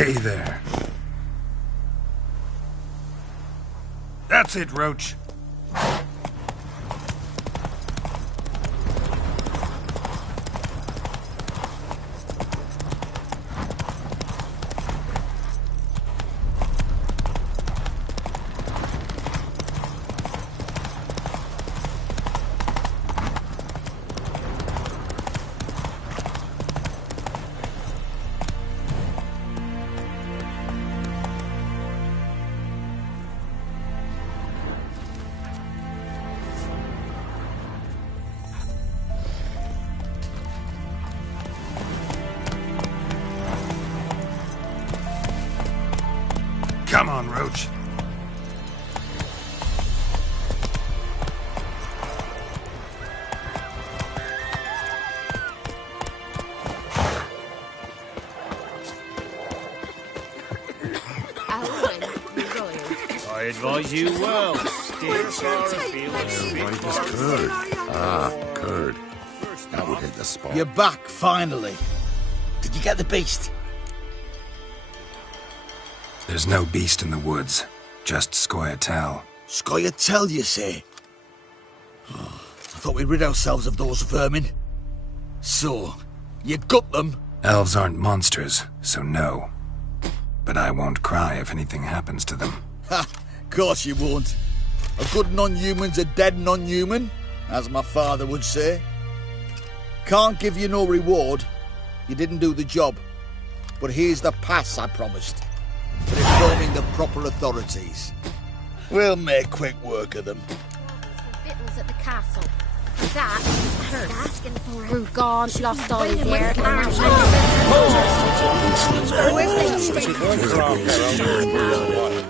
Hey there. That's it, Roach. Come on, Roach. I advise you well. Steer far afield and speak Right as far Curd. Ah, Curd. That would hit the spot. You're back, finally. Did you get the beast? There's no beast in the woods, just Scoia'tael. Scoia'tael, you say? Oh, I thought we'd rid ourselves of those vermin. So, you got them? Elves aren't monsters, so no. But I won't cry if anything happens to them. Ha! Course you won't. A good non-human's a dead non-human, as my father would say. Can't give you no reward. You didn't do the job. But here's the pass I promised. For informing the proper authorities. We'll make quick work of them. Some victuals at the castle. That is her asking for it. We're gone, lost all his hair, and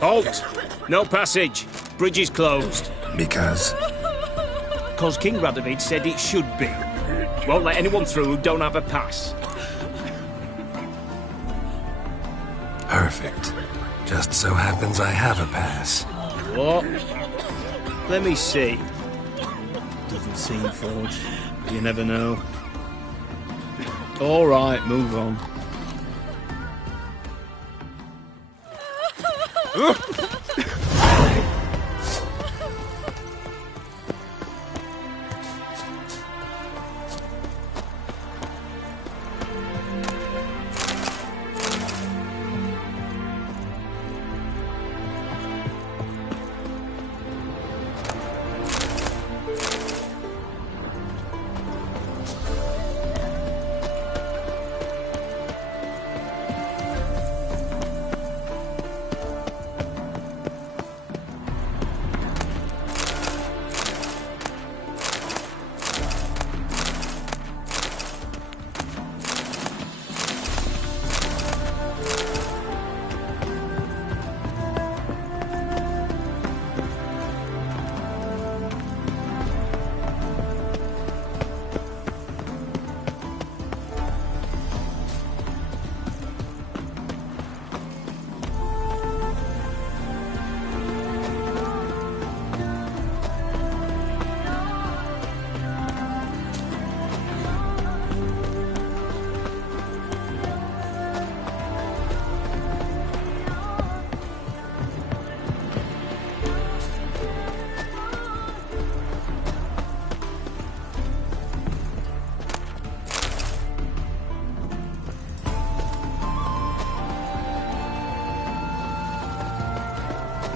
Halt! No passage. Bridge is closed. Because? Because King Radovid said it should be. Won't let anyone through who don't have a pass. Perfect. Just so happens I have a pass. What? Let me see. Doesn't seem forged. You never know. All right, move on.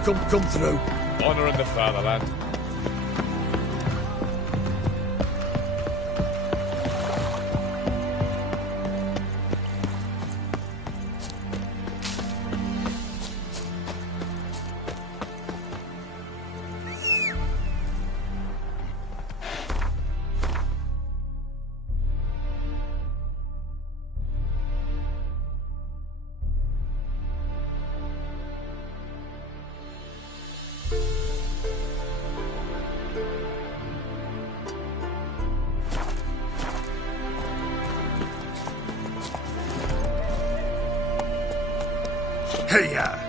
Come through. Honour in the fatherland. Hey-ya!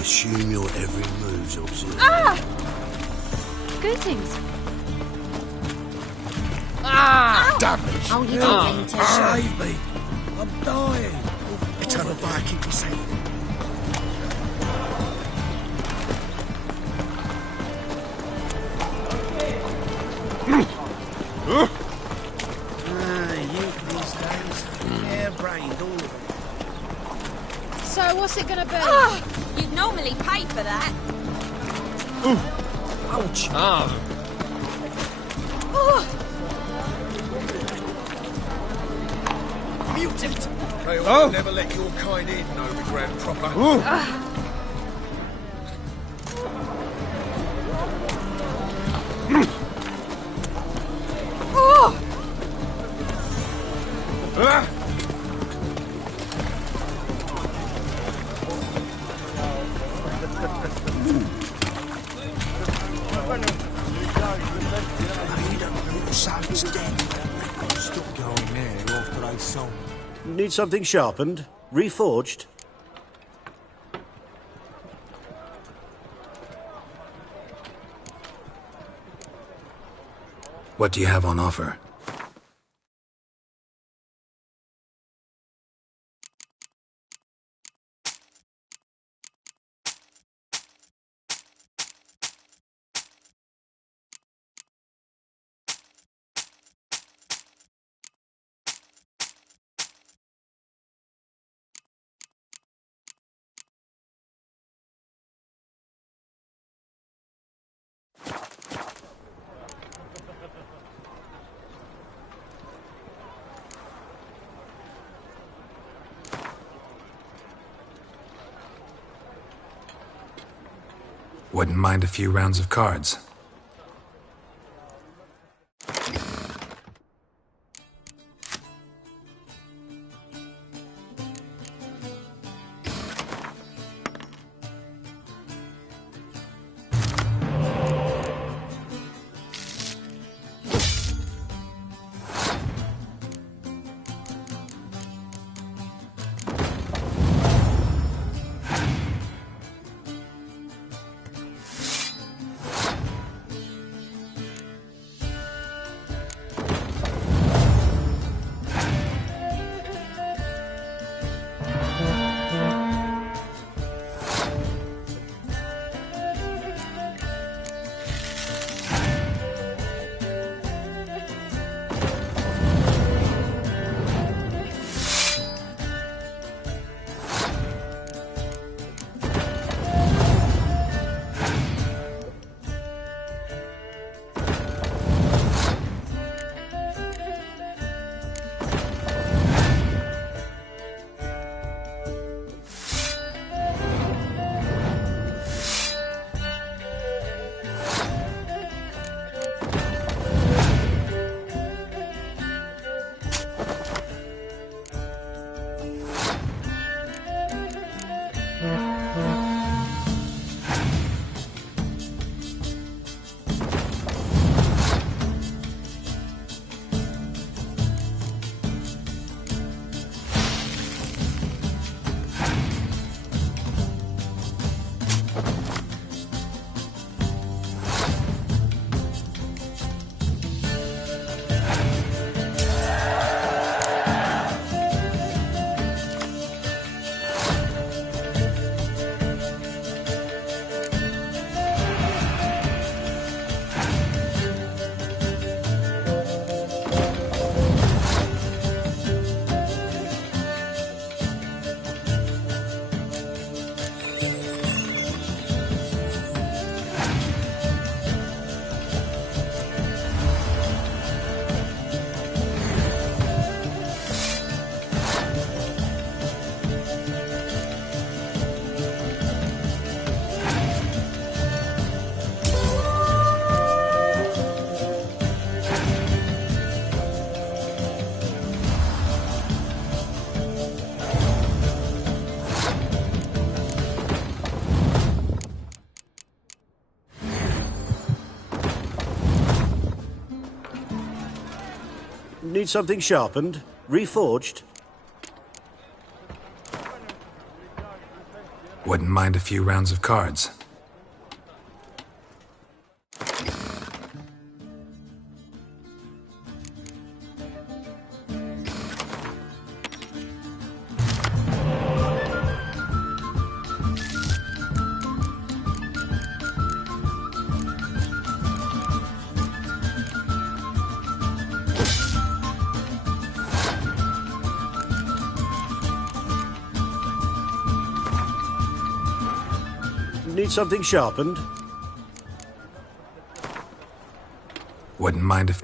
Assume your every move's observed. Ah! Greetings. Ah! Damage! Oh, you don't mean to. Save me! I'm dying! Eternal fire, keep me safe. These days. Hair-brained, all of them. So what's it gonna be? Oh, you'd normally pay for that. Ouch! Ah. Oh. Mutant! They'll never let your kind in, no regret proper. Stop going there after I sold. Need something sharpened? Reforged? What do you have on offer? Wouldn't mind a few rounds of cards. Need something sharpened? Reforged? Wouldn't mind a few rounds of cards. Need something sharpened? Wouldn't mind if...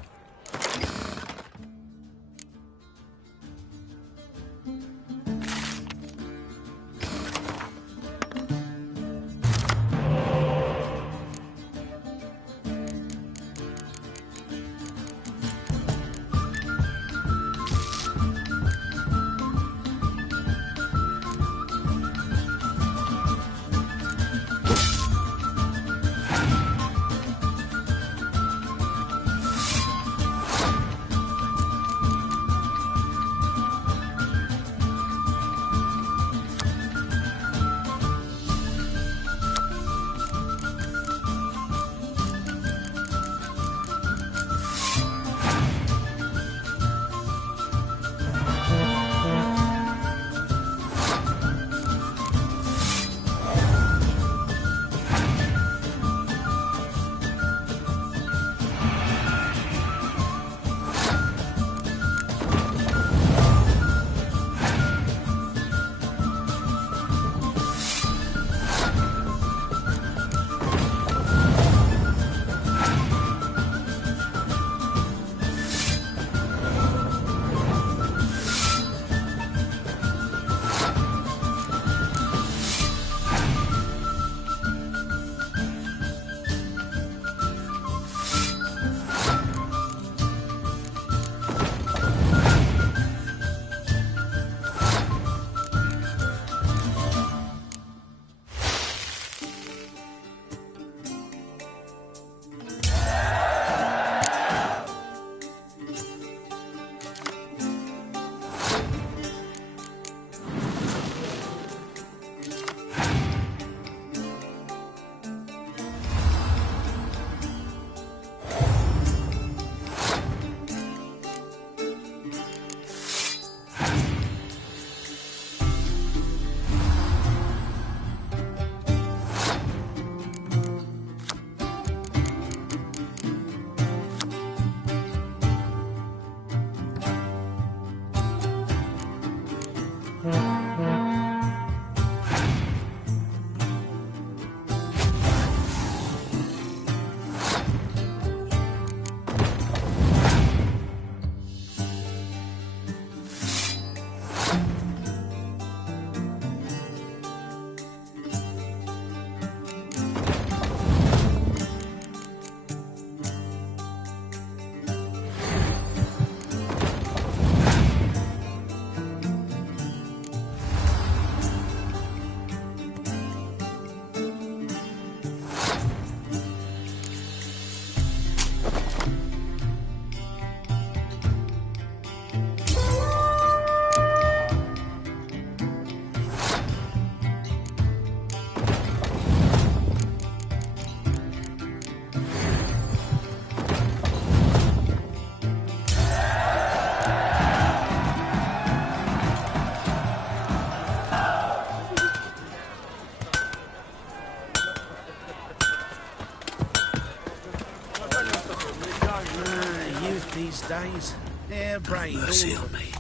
These days, their brains. Mercy on me.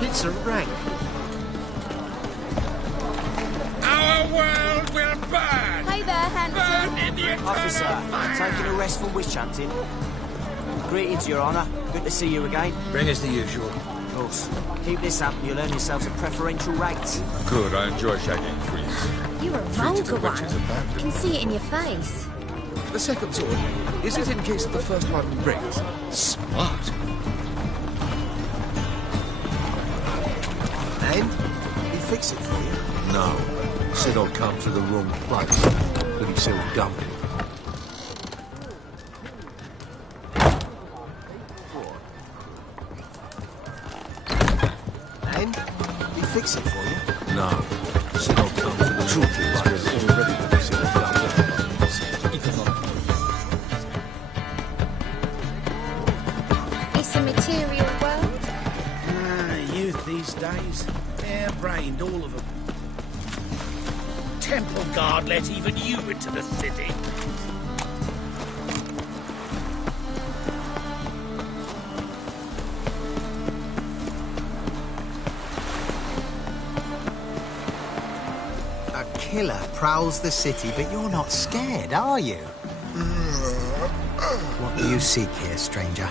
It's a rank. Our world will burn! Hey there, handsome. Burn in the eternal Officer, fire! taking arrest for witch hunting. Greetings, Your Honour. Good to see you again. Bring us the usual. Of course. Keep this up and you'll earn yourselves a preferential rate. Good, I enjoy shagging freaks. You're a vulgar one. I can see it in your face. The second sword, is it in case the first one breaks? Smart. And? He fix it for you? No. Said I'd come to the wrong place, but he said dumping. And? He fix it for you? No. Said I'd come to the truth place already, but he said It's a material world. Youth these days. Hair-brained, all of them. Temple Guard let even you into the city. A killer prowls the city, but you're not scared, are you? What do you seek here, stranger?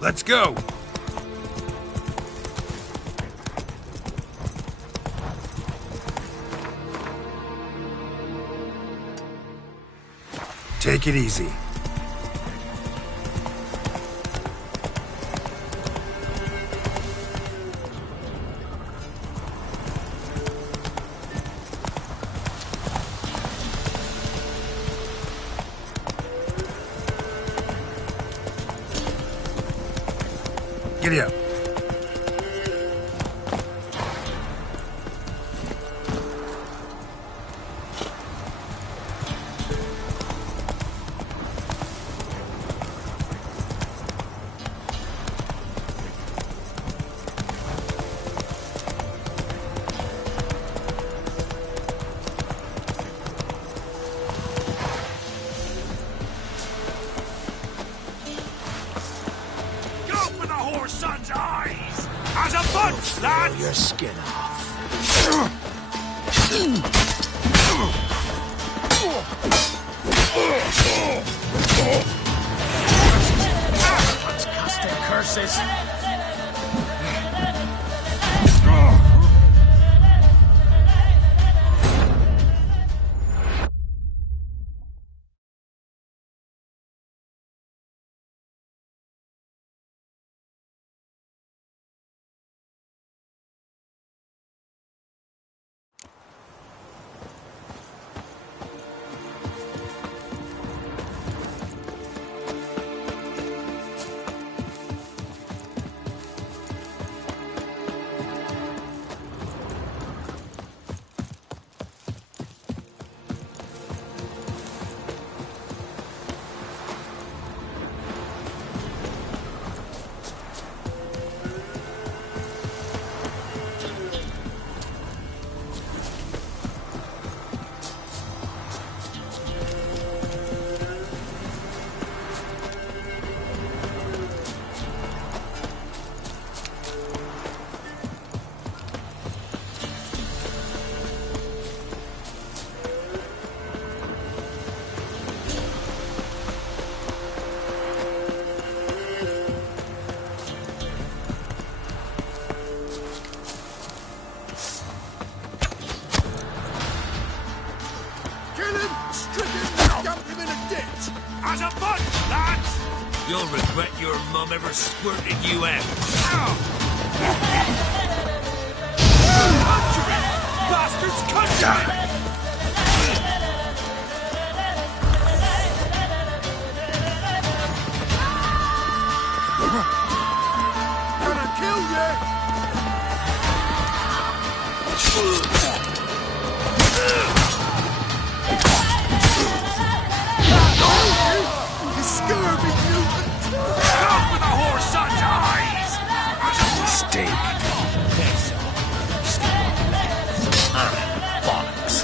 Let's go! Take it easy. Giddy up. Son's eyes! As a bunch, lad! Your skin off. Let's custom curses. You'll regret your mum ever squirted you out. Countrymen! Bastards, countrymen! Gonna kill you! You scurvy mutant! Come with a horse such eyes! Mistake. Bollocks.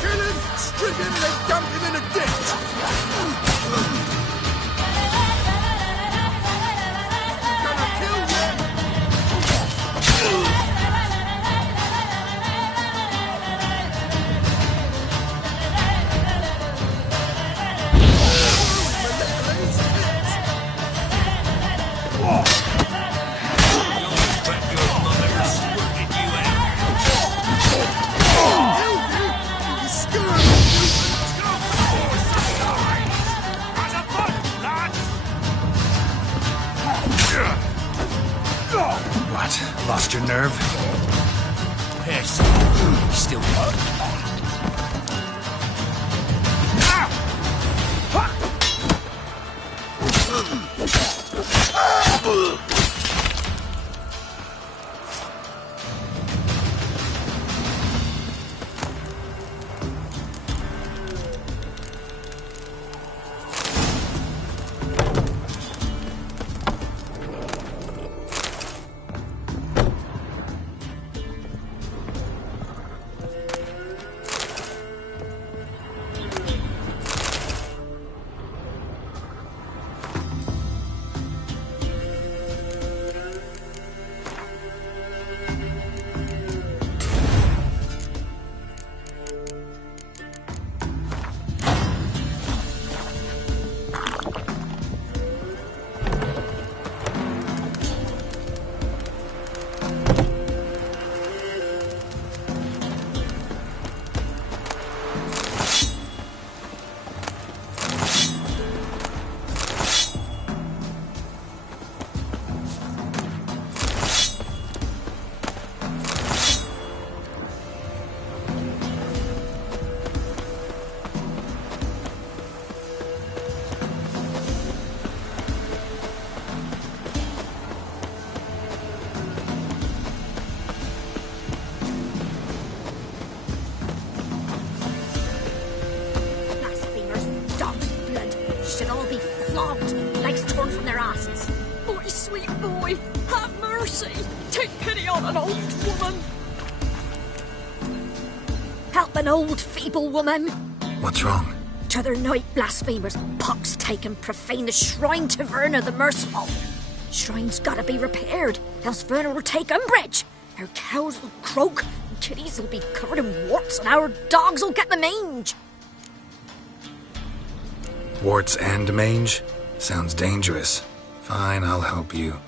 Kill him! Strip him and then dump him in a ditch! Gonna kill you! You'll regret your mum ever squirted you out. Kill you! You scurvy mutant! Come with a horse such eyes! As a butt, lads! What? Lost your nerve? Piss. Still up? Blasphemers, dogs' blood, should all be flogged, legs torn from their asses. My sweet boy, have mercy. Take pity on an old woman. Help an old, feeble woman. What's wrong? T'other night, blasphemers, pox taken, profane the shrine to Verna the Merciful. Shrine's gotta be repaired, else Verna will take umbrage. Our cows will croak, and kitties will be covered in warts, and our dogs will get the mange. Warts and mange? Sounds dangerous. Fine, I'll help you.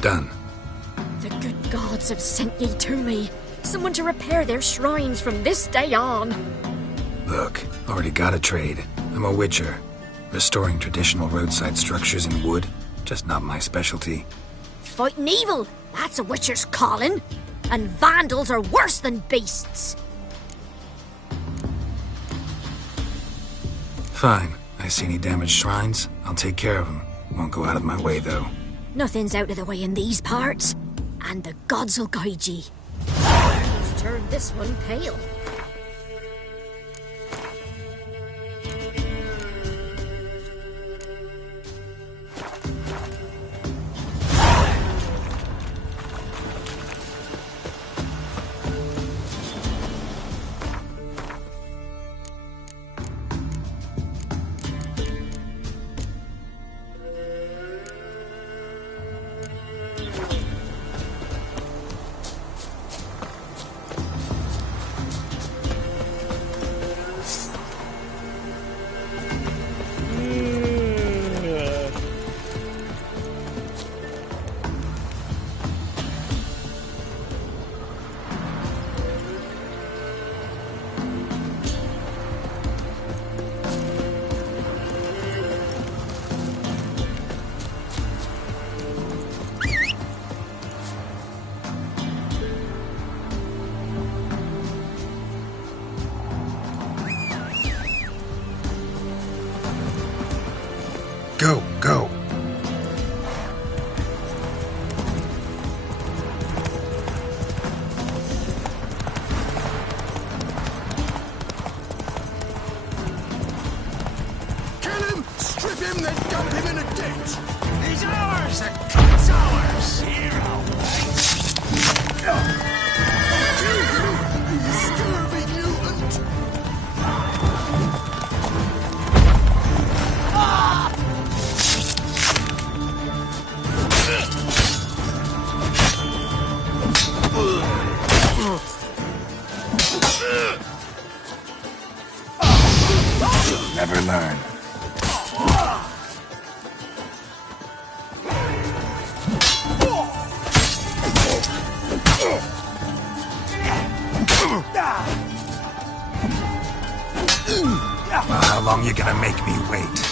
Done. The good gods have sent ye to me. Someone to repair their shrines from this day on. Look, already got a trade. I'm a witcher. Restoring traditional roadside structures in wood, just not my specialty. Fighting evil, that's a witcher's calling. And vandals are worse than beasts. Fine. I see any damaged shrines, I'll take care of them. Won't go out of my way, though. Nothing's out of the way in these parts. And the gods will guide ye. Who's turned this one pale? then dump him in a ditch. He's ours, the cat's ours. Hero, you scurvy mutant. Never learn. Well, how long you gonna make me wait?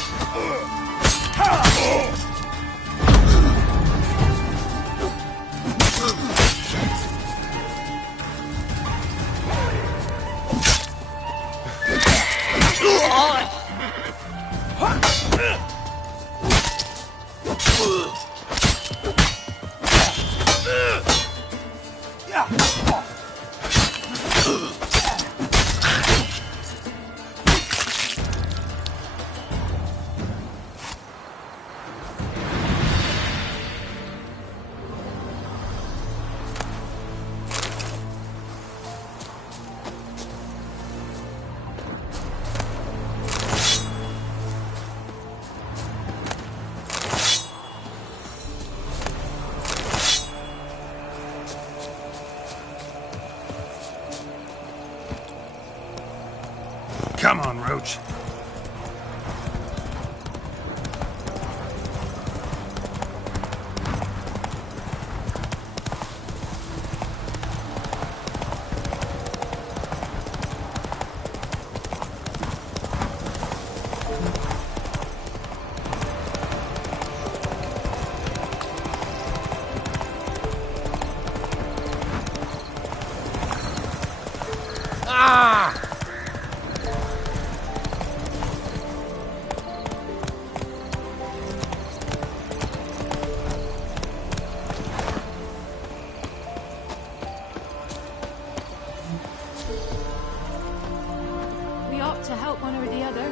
Come on, Roach. We ought to help one or the other.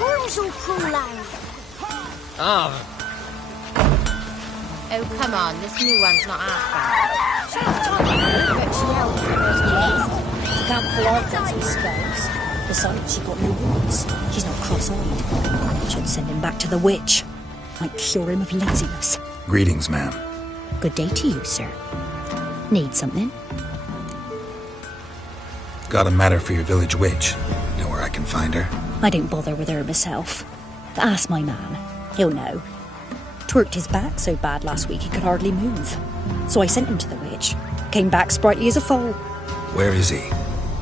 Worms will crawl out. Ah, Oh, come on, this new one's not half bad. She's tiny, but she helps the first days. Can't fly things with spells. Besides, she got no wounds. She's not cross-eyed. Should send him back to the witch. Might cure him of laziness. Greetings, ma'am. Good day to you, sir. Need something? Got a matter for your village witch. Know where I can find her? I don't bother with her myself. Ask my man. He'll know. Twerked his back so bad last week he could hardly move. So I sent him to the witch. Came back sprightly as a foal. Where is he?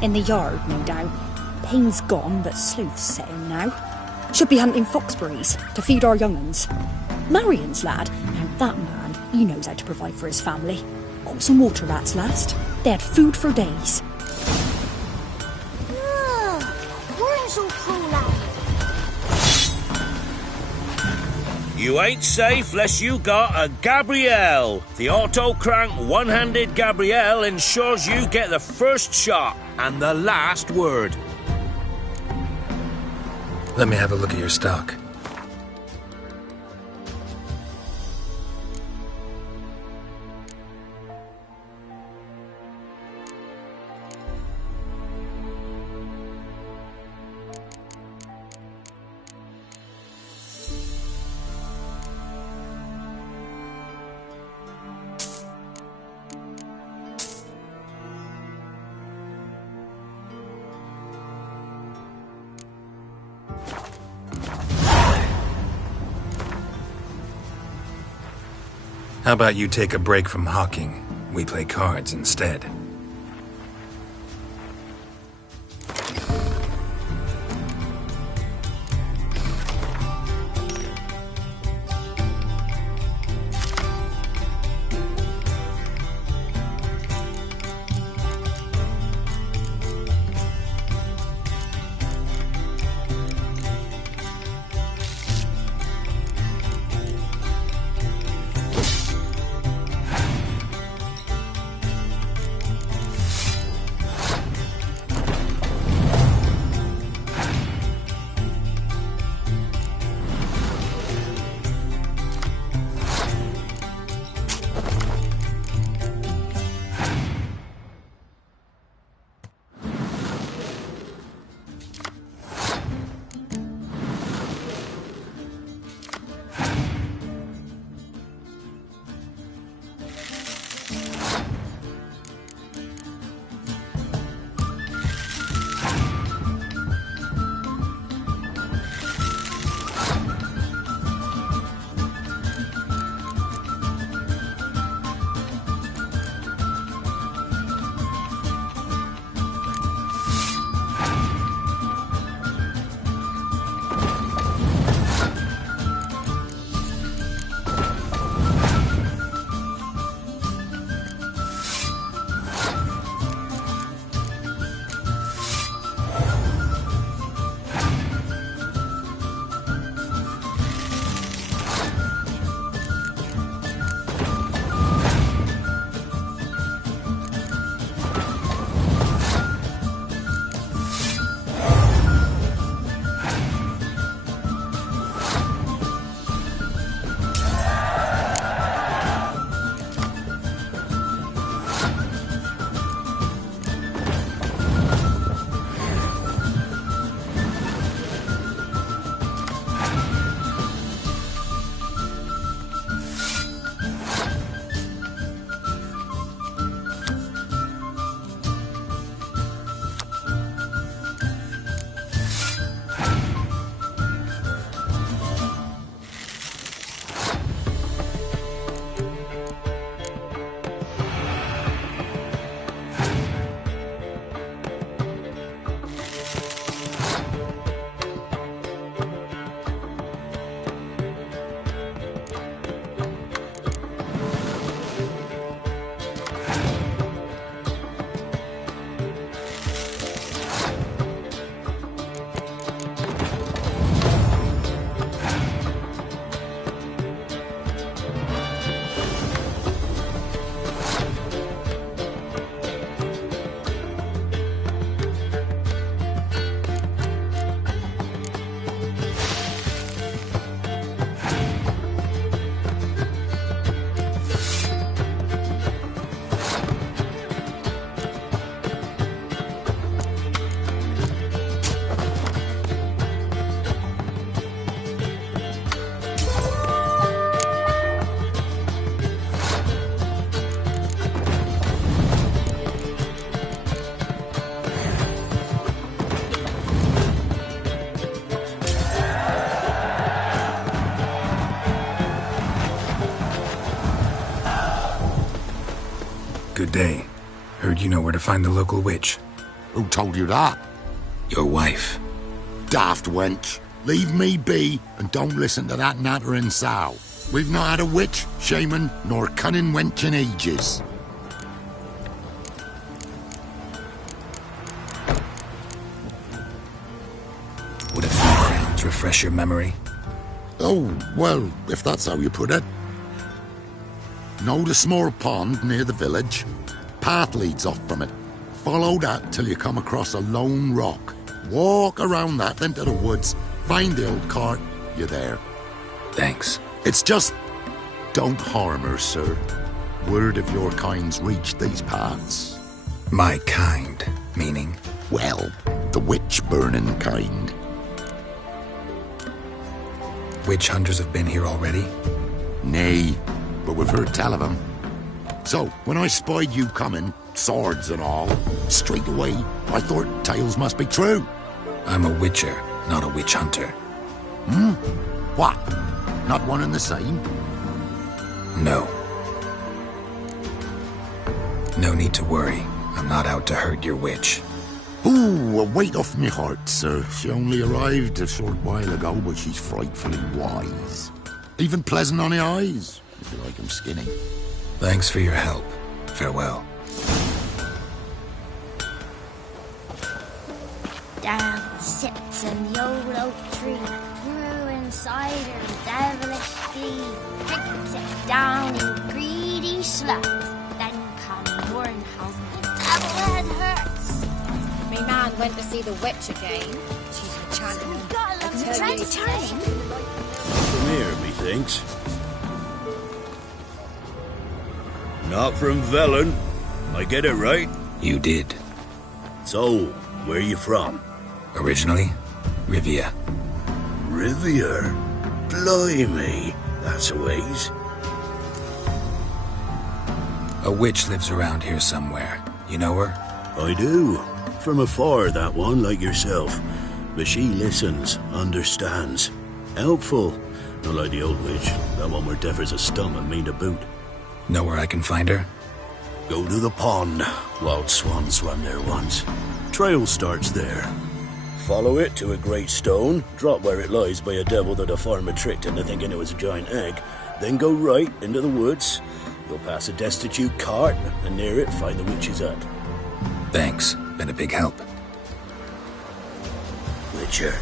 In the yard, no doubt. Pain's gone, but sleuth's set in now. Should be hunting foxberries to feed our young'uns. Marion's lad, now that man, he knows how to provide for his family. Got some water rats last. They had food for days. Worms will crawl out. You ain't safe less you got a Gabrielle. The auto-crank one-handed Gabrielle ensures you get the first shot and the last word. Let me have a look at your stock. How about you take a break from hawking? We play cards instead. day. Heard you know where to find the local witch. Who told you that? Your wife. Daft wench. Leave me be and don't listen to that nattering sow. We've not had a witch, shaman, nor cunning wench in ages. Would a few crowns refresh your memory? Oh, well, if that's how you put it. Know the small pond near the village? Path leads off from it. Follow that till you come across a lone rock. Walk around that into the woods. Find the old cart. You're there. Thanks. It's just... don't harm her, sir. Word of your kind's reached these paths. My kind, meaning? Well, the witch-burning kind. Witch hunters have been here already? Nay, but we've heard tell of them. So, when I spied you coming, swords and all, straight away, I thought tales must be true. I'm a witcher, not a witch hunter. Hmm? What? Not one and the same? No. No need to worry. I'm not out to hurt your witch. Ooh, a weight off me heart, sir. She only arrived a short while ago, but she's frightfully wise. Even pleasant on the eyes, if you like 'em skinny. Thanks for your help. Farewell. Down sits in the old oak tree, brewing cider, devilish glee. Drinks it down in greedy slugs. Then come morn house, the devil head hurts. Me man went to see the witch again. She's enchanted. We got a little trying to turn him. From here, methinks. Not from Velen. I get it right? You did. So, where you from? Originally, Rivia. Rivia? Blimey, that's a ways. A witch lives around here somewhere. You know her? I do. From afar, that one, like yourself. But she listens, understands. Helpful. Not like the old witch. That one were deaf as a stump and mean to boot. Know where I can find her? Go to the pond. Wild Swan swam there once. Trail starts there. Follow it to a great stone, drop where it lies by a devil that a farmer tricked into thinking it was a giant egg, then go right into the woods. You'll pass a destitute cart, and near it find the witch's hut. Thanks. Been a big help. Witcher.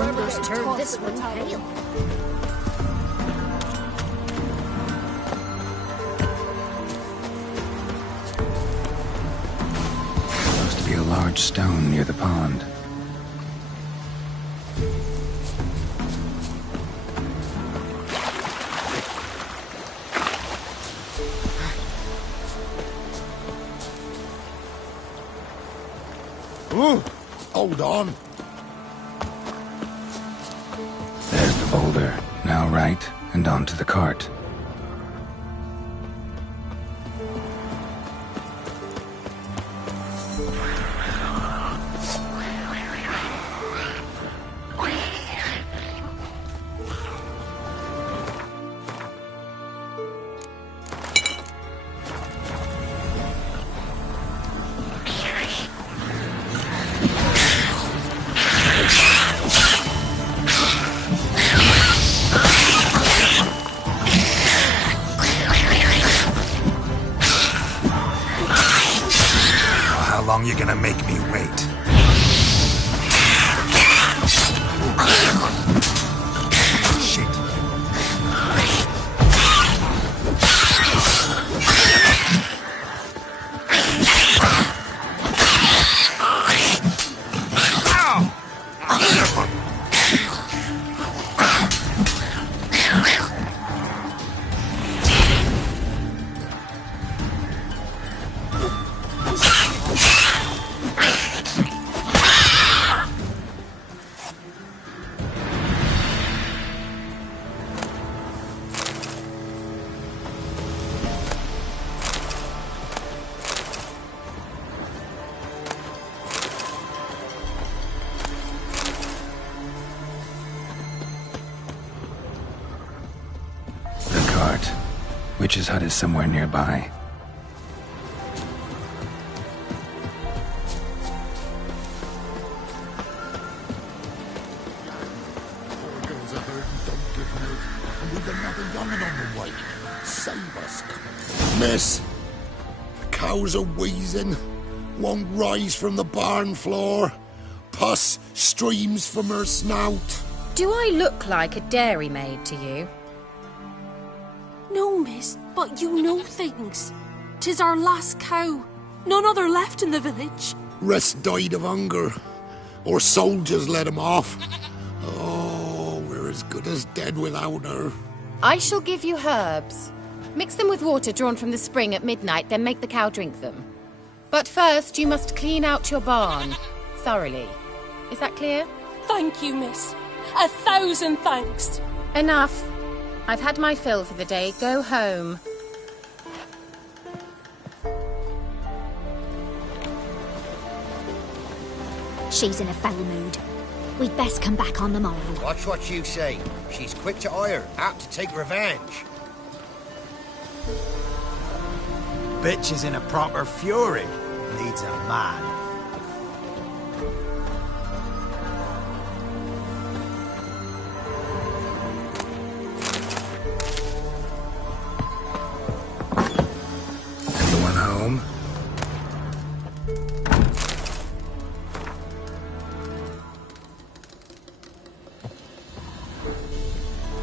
Hunters turn this one pale. Supposed to be a large stone near the pond. Ooh, hold on. There's the boulder. Now right, and onto the cart. how long you gonna make me wait. Shit. Witch's hut is somewhere nearby. Girls are hurt and don't give milk, and we've another young'un on the way. Save us, miss. The cows are wheezing, won't rise from the barn floor. Pus streams from her snout. Do I look like a dairymaid to you? No, miss, but you know things. 'Tis our last cow. None other left in the village. Rest died of hunger, or soldiers let him off. Oh, we're as good as dead without her. I shall give you herbs. Mix them with water drawn from the spring at midnight, then make the cow drink them. But first, you must clean out your barn thoroughly. Is that clear? Thank you, miss. 1,000 thanks. Enough. I've had my fill for the day. Go home. She's in a foul mood. We'd best come back on the morrow. Watch what you say. She's quick to ire, apt to take revenge. Bitch is in a proper fury. Needs a man. Anyone home?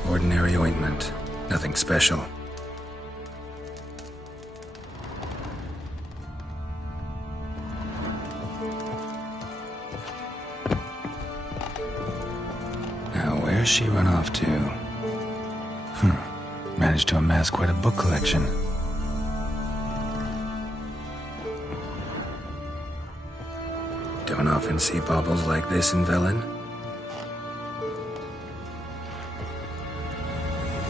Ordinary ointment. Nothing special. Where's she run off to? Managed to amass quite a book collection. Don't often see baubles like this in Velen.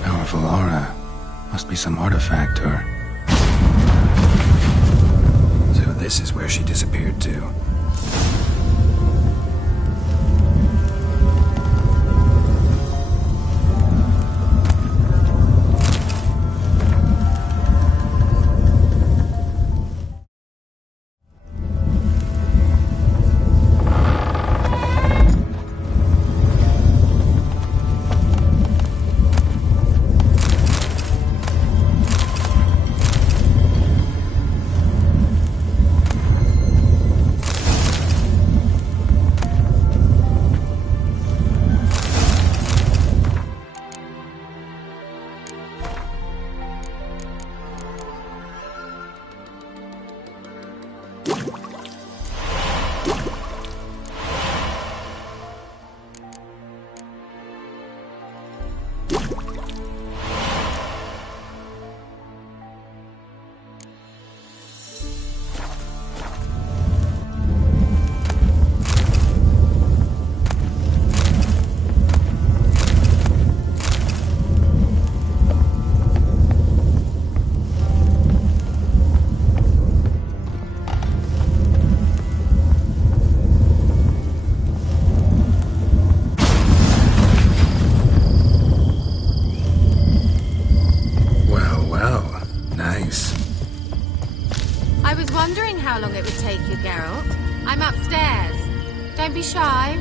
Powerful aura. Must be some artifact or... So this is where she disappeared to. How long it would take you, Geralt. I'm upstairs. Don't be shy.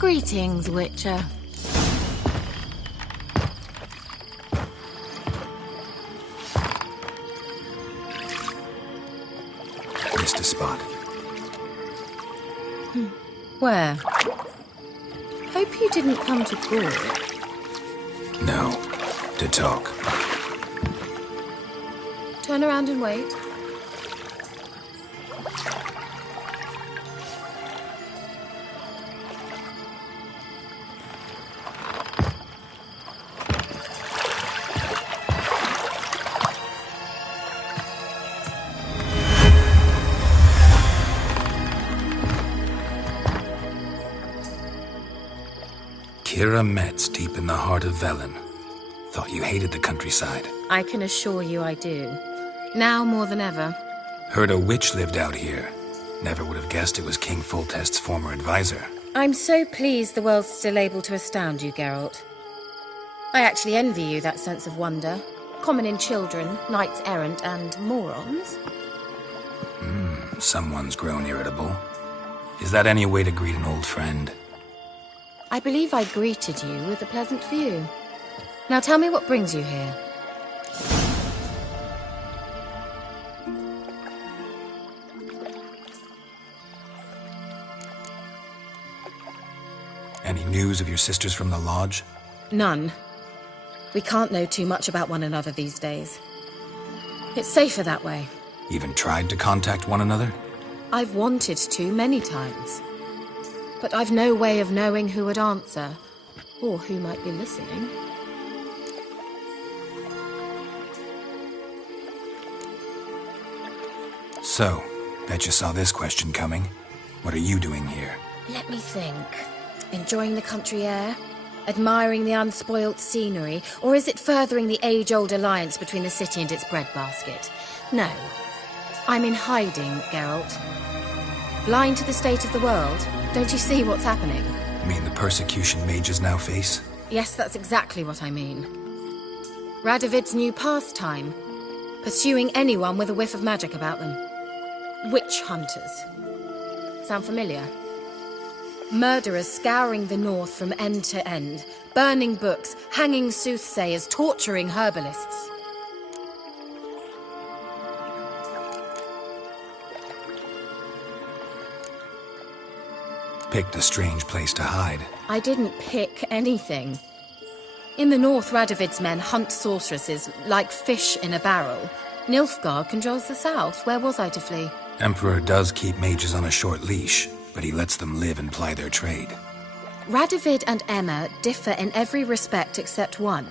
Greetings, Witcher. Missed a spot. Where? Hope you didn't come to Gore. No. To talk. Turn around and wait. Kira Metz, deep in the heart of Velen. Thought you hated the countryside. I can assure you I do. Now more than ever. Heard a witch lived out here. Never would have guessed it was King Foltest's former advisor. I'm so pleased the world's still able to astound you, Geralt. I actually envy you that sense of wonder. Common in children, knights errant, and morons. Someone's grown irritable. Is that any way to greet an old friend? I believe I greeted you with a pleasant view. Now tell me what brings you here. Any news of your sisters from the lodge? None. We can't know too much about one another these days. It's safer that way. Even tried to contact one another? I've wanted to many times. But I've no way of knowing who would answer, or who might be listening. So, bet you saw this question coming. What are you doing here? Let me think. Enjoying the country air? Admiring the unspoilt scenery? Or is it furthering the age-old alliance between the city and its breadbasket? No. I'm in hiding, Geralt. Blind to the state of the world? Don't you see what's happening? Mean the persecution mages now face? Yes, that's exactly what I mean. Radovid's new pastime. Pursuing anyone with a whiff of magic about them. Witch hunters. Sound familiar? Murderers scouring the north from end to end, burning books, hanging soothsayers, torturing herbalists. Picked a strange place to hide. I didn't pick anything. In the north, Radovid's men hunt sorceresses like fish in a barrel. Nilfgaard controls the south. Where was I to flee? Emperor does keep mages on a short leash, but he lets them live and ply their trade. Radovid and Emma differ in every respect except one.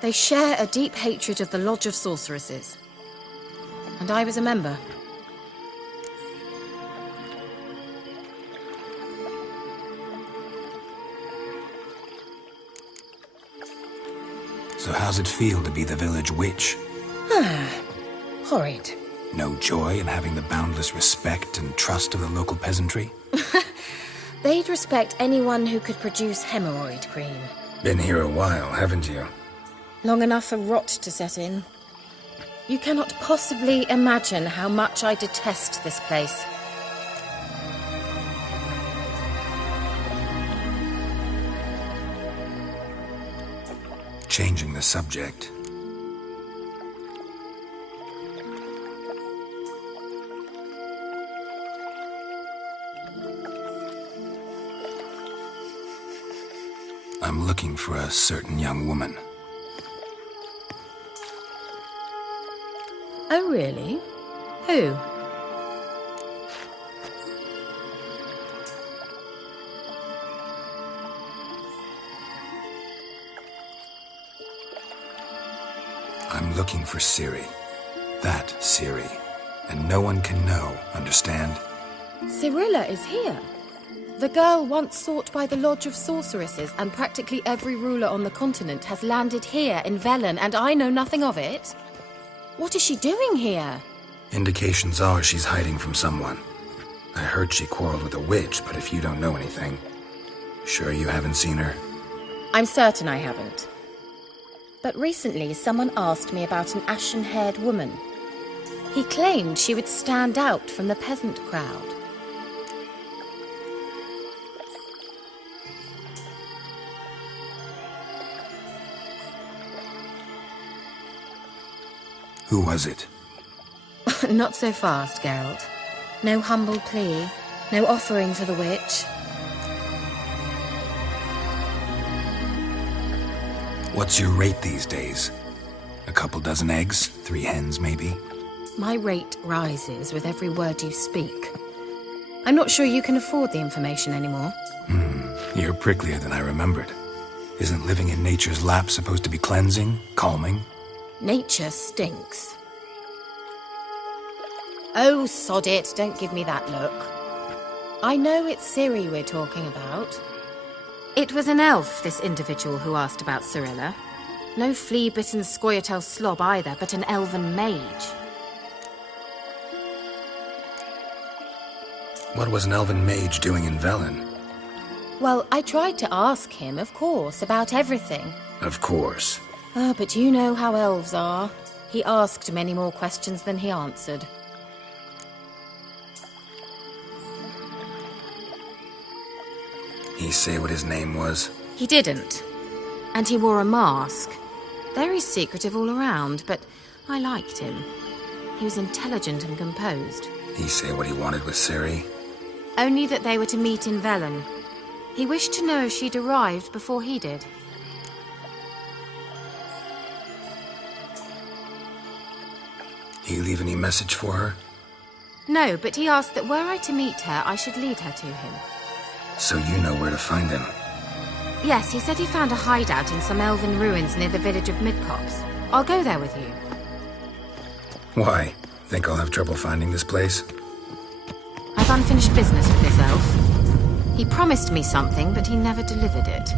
They share a deep hatred of the Lodge of Sorceresses. And I was a member. So how's it feel to be the village witch? Horrid. No joy in having the boundless respect and trust of the local peasantry? They'd respect anyone who could produce hemorrhoid cream. Been here a while, haven't you? Long enough for rot to set in. You cannot possibly imagine how much I detest this place. Changing the subject. I'm looking for a certain young woman. Oh, really? Who? I'm looking for Ciri. That Ciri. And no one can know, understand? Cirilla is here. The girl once sought by the Lodge of Sorceresses, and practically every ruler on the continent has landed here in Velen, and I know nothing of it. What is she doing here? Indications are she's hiding from someone. I heard she quarreled with a witch, but if you don't know anything, sure you haven't seen her? I'm certain I haven't. But recently someone asked me about an ashen-haired woman. He claimed she would stand out from the peasant crowd. Who was it? Not so fast, Geralt. No humble plea, no offering for the witch. What's your rate these days? A couple dozen eggs? 3 hens, maybe? My rate rises with every word you speak. I'm not sure you can afford the information anymore. You're pricklier than I remembered. Isn't living in nature's lap supposed to be cleansing, calming? Nature stinks. Oh, sod it, don't give me that look. I know it's Ciri we're talking about. It was an elf, this individual who asked about Cirilla. No flea-bitten Scoia'tael slob either, but an elven mage. What was an elven mage doing in Velen? Well, I tried to ask him, of course, about everything. Of course. But you know how elves are. He asked many more questions than he answered. He say what his name was? He didn't. And he wore a mask. Very secretive all around, but I liked him. He was intelligent and composed. He say what he wanted with Ciri? Only that they were to meet in Velen. He wished to know if she'd arrived before he did. He leave any message for her? No, but he asked that were I to meet her, I should lead her to him. So you know where to find him? Yes, he said he found a hideout in some elven ruins near the village of Midcopse. I'll go there with you. Why? Think I'll have trouble finding this place? I've unfinished business with this elf. He promised me something, but he never delivered it.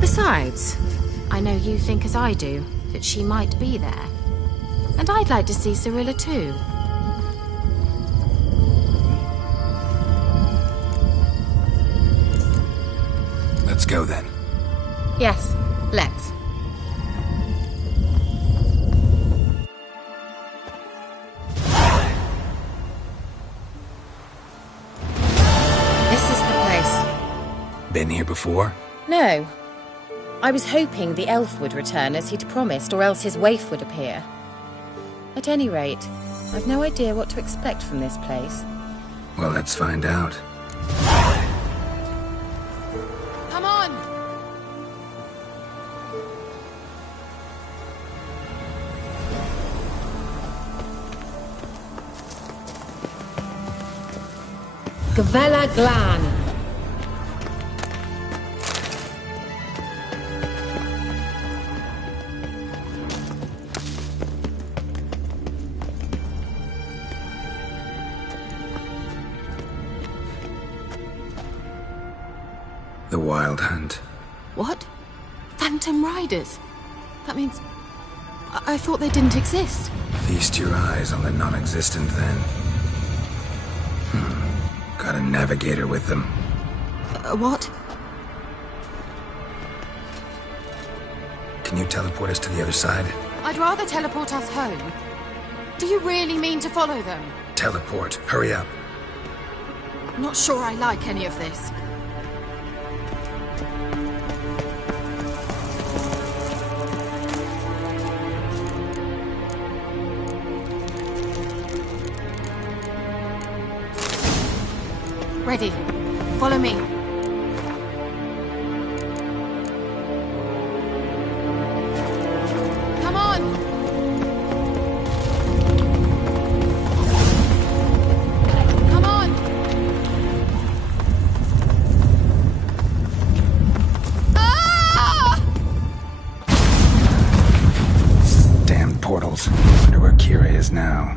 Besides, I know you think as I do, that she might be there. And I'd like to see Cirilla too. Let's go then. Yes, let's. This is the place. Been here before? No. I was hoping the elf would return as he'd promised, or else his waif would appear. At any rate, I've no idea what to expect from this place. Well, let's find out. Come on! Gavella Glan. The Wild Hunt. What? Phantom Riders? That means... I thought they didn't exist. Feast your eyes on the non-existent then. Got a navigator with them. What? Can you teleport us to the other side? I'd rather teleport us home. Do you really mean to follow them? Teleport. Hurry up. I'm not sure I like any of this. Ready. Follow me. Come on! Come on! Ah! Damn portals. Wonder where Kira is now.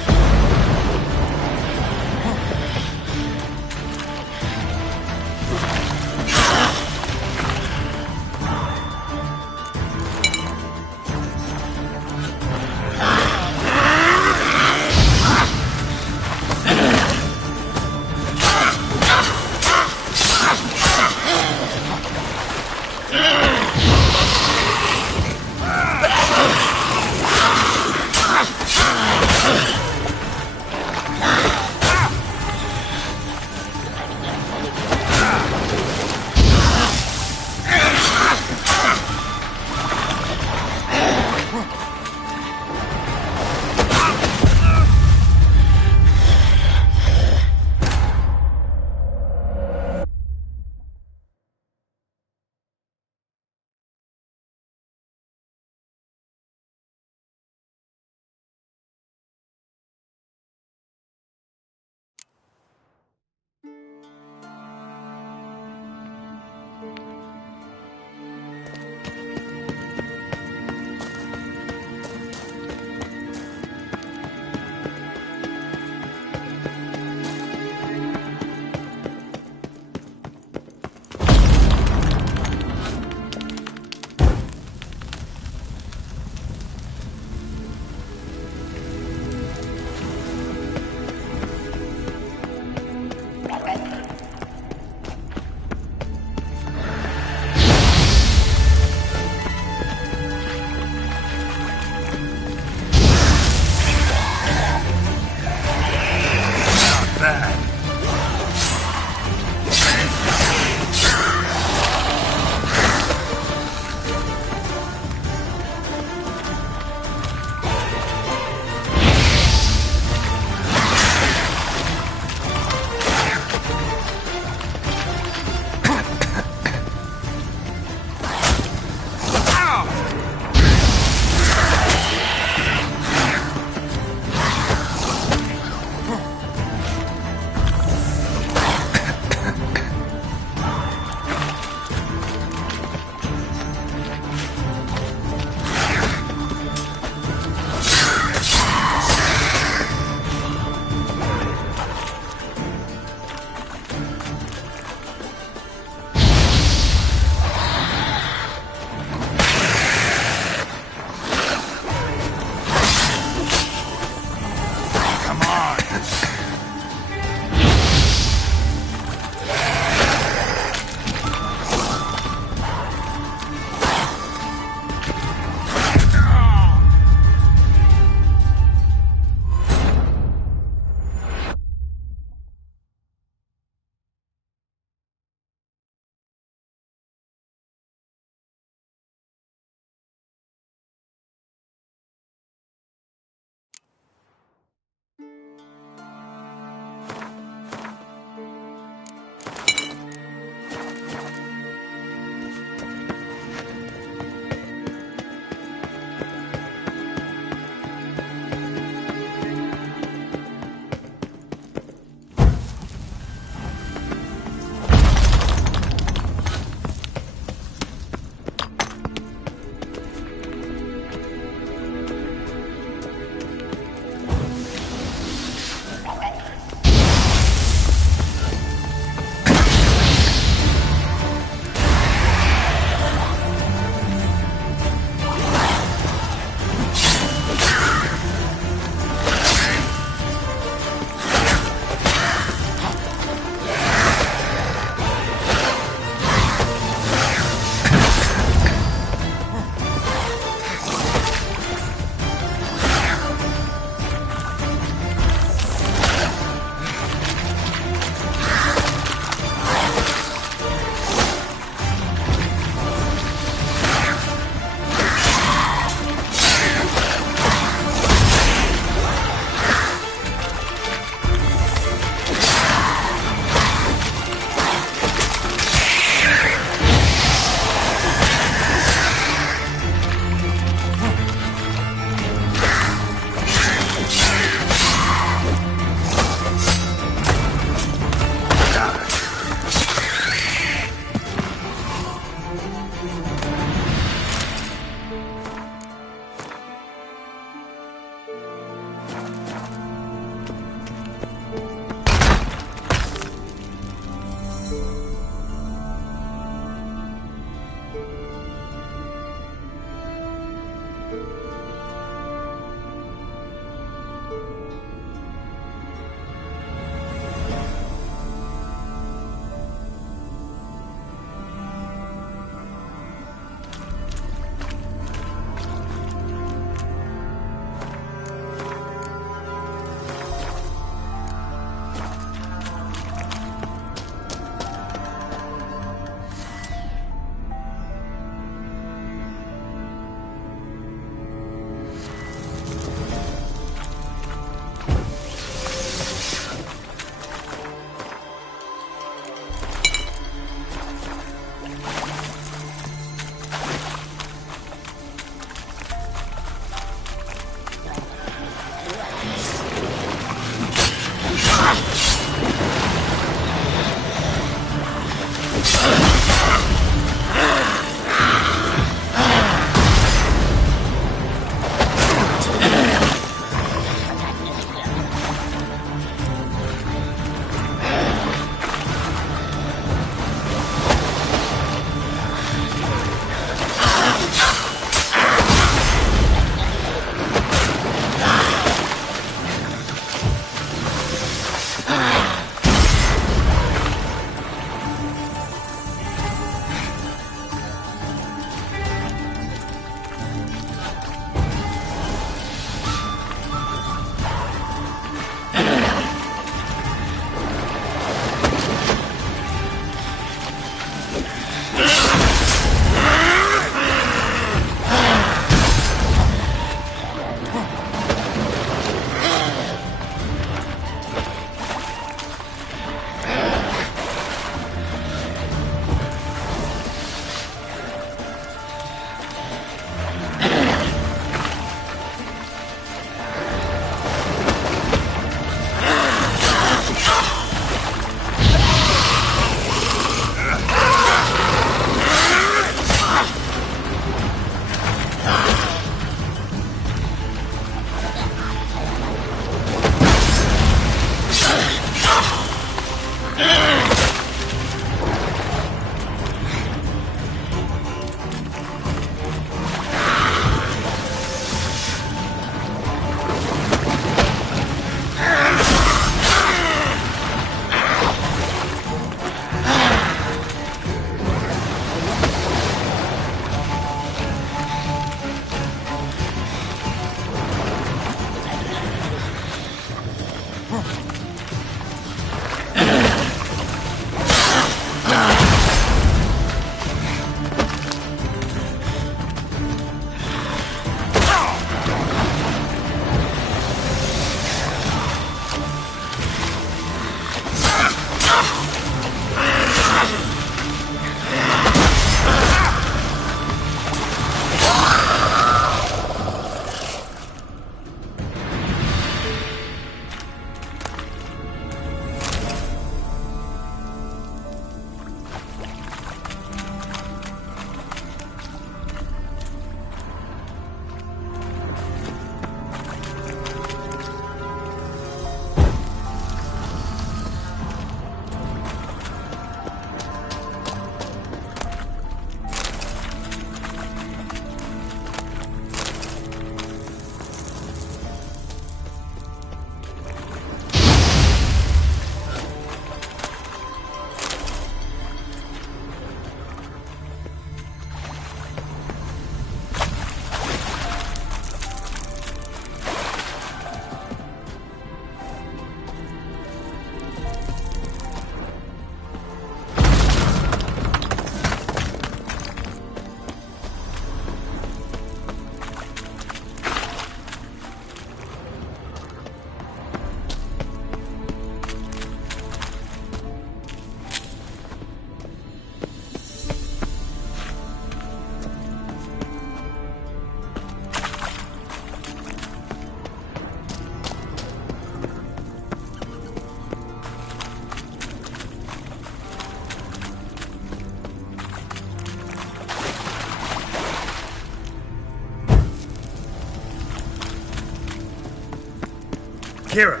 Kira!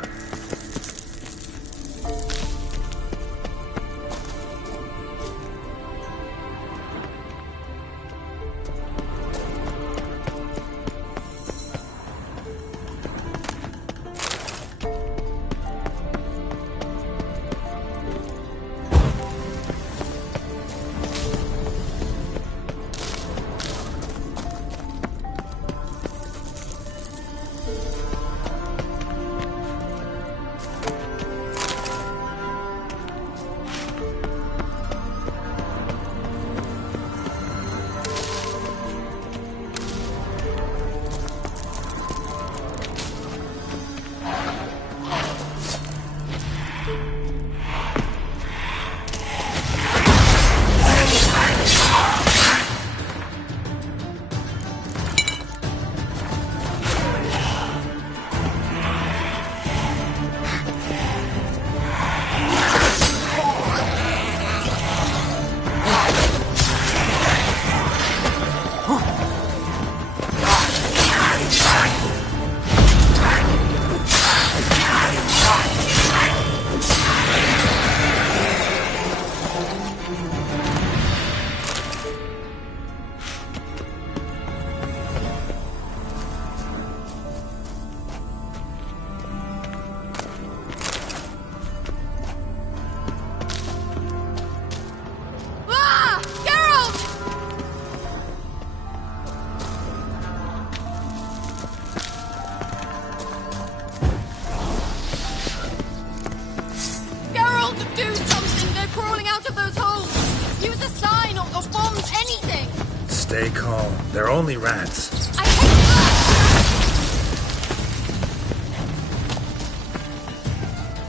Stay calm. They're only rats.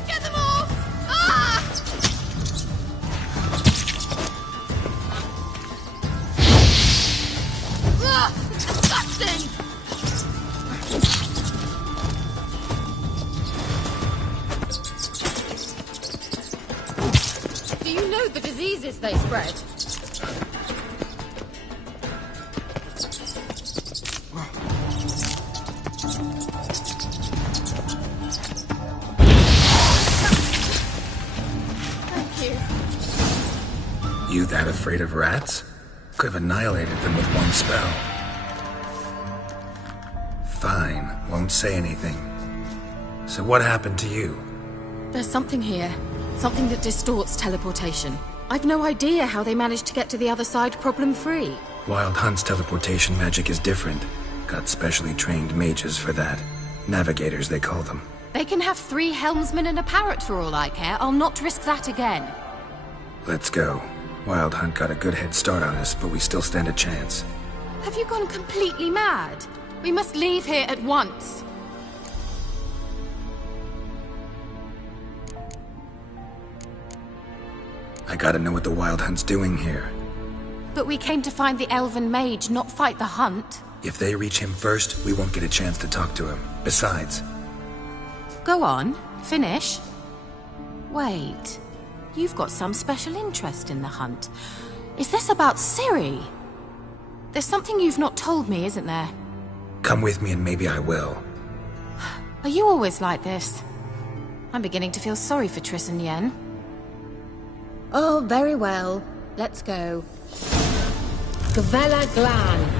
Get them off! Ah! Ugh, disgusting! Do you know the diseases they spread? You that afraid of rats? Could have annihilated them with one spell. Fine, won't say anything. So what happened to you? There's something here. Something that distorts teleportation. I've no idea how they managed to get to the other side problem-free. Wild Hunt's teleportation magic is different. Got specially trained mages for that. Navigators, they call them. They can have 3 helmsmen and a parrot for all I care. I'll not risk that again. Let's go. Wild Hunt got a good head start on us, but we still stand a chance. Have you gone completely mad? We must leave here at once. I gotta know what the Wild Hunt's doing here. But we came to find the elven mage, not fight the hunt. If they reach him first, we won't get a chance to talk to him. Besides... Go on, finish. Wait, you've got some special interest in the hunt. Is this about Ciri? There's something you've not told me, isn't there? Come with me and maybe I will. Are you always like this? I'm beginning to feel sorry for Triss and Yen. Oh, very well. Let's go. Gavella Glan.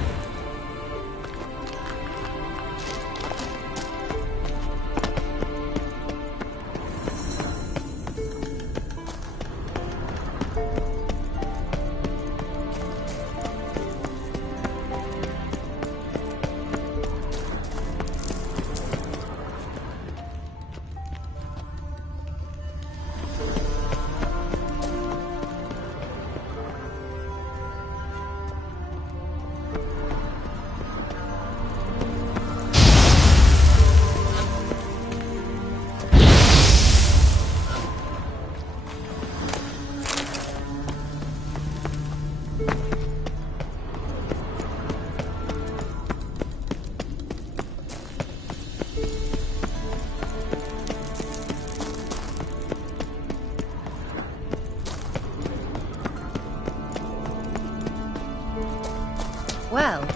Well.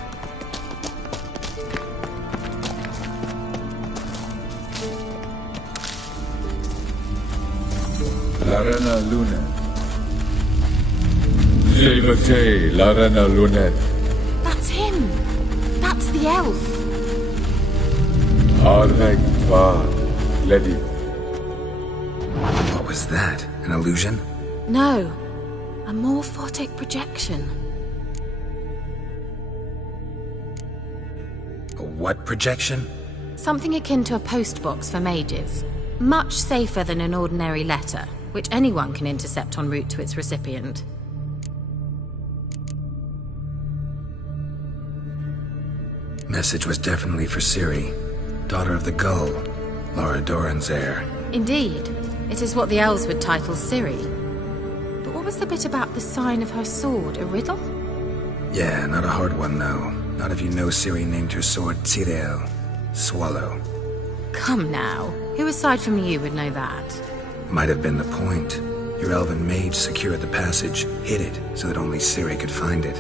Larena Lunet. Levate, Larena Lunet. That's him! That's the elf! Arnek Va, Lady. What was that? An illusion? No. A morphotic projection. A what projection? Something akin to a postbox for mages. Much safer than an ordinary letter, which anyone can intercept en route to its recipient. Message was definitely for Ciri, daughter of the Gull, Lara Doran's heir. Indeed. It is what the elves would title Ciri. But what was the bit about the sign of her sword? A riddle? Yeah, not a hard one, though. Not if you know Ciri named her sword Tyrell, Swallow. Come now. Who aside from you would know that? Might have been the point. Your elven mage secured the passage, hid it, so that only Ciri could find it.